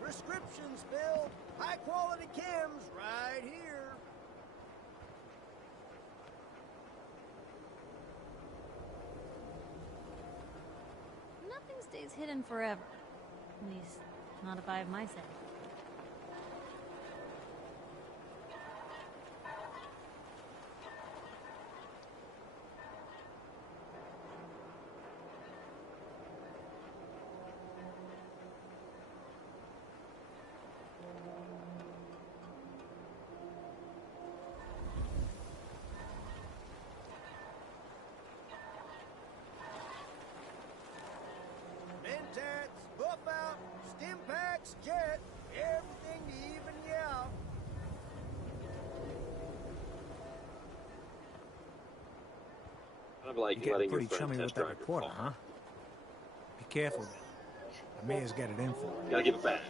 Prescriptions filled, high quality chems right here. Nothing stays hidden forever. At least, not if I have my say. Kind of like You're getting letting your pretty friend chummy with test that drive your reporter, car. huh? Be careful then. The mayor's got it in for you. Gotta give it back.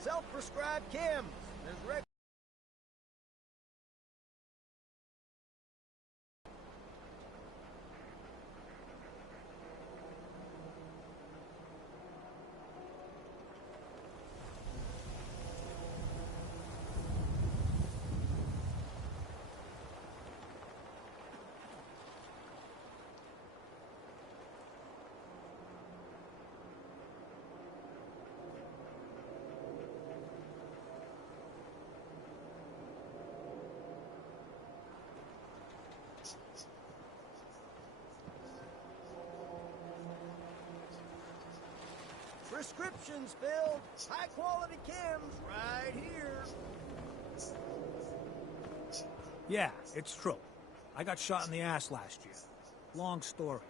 Self-prescribed chems. There's prescriptions filled, high quality chems right here. Yeah, it's true. I got shot in the ass last year. Long story.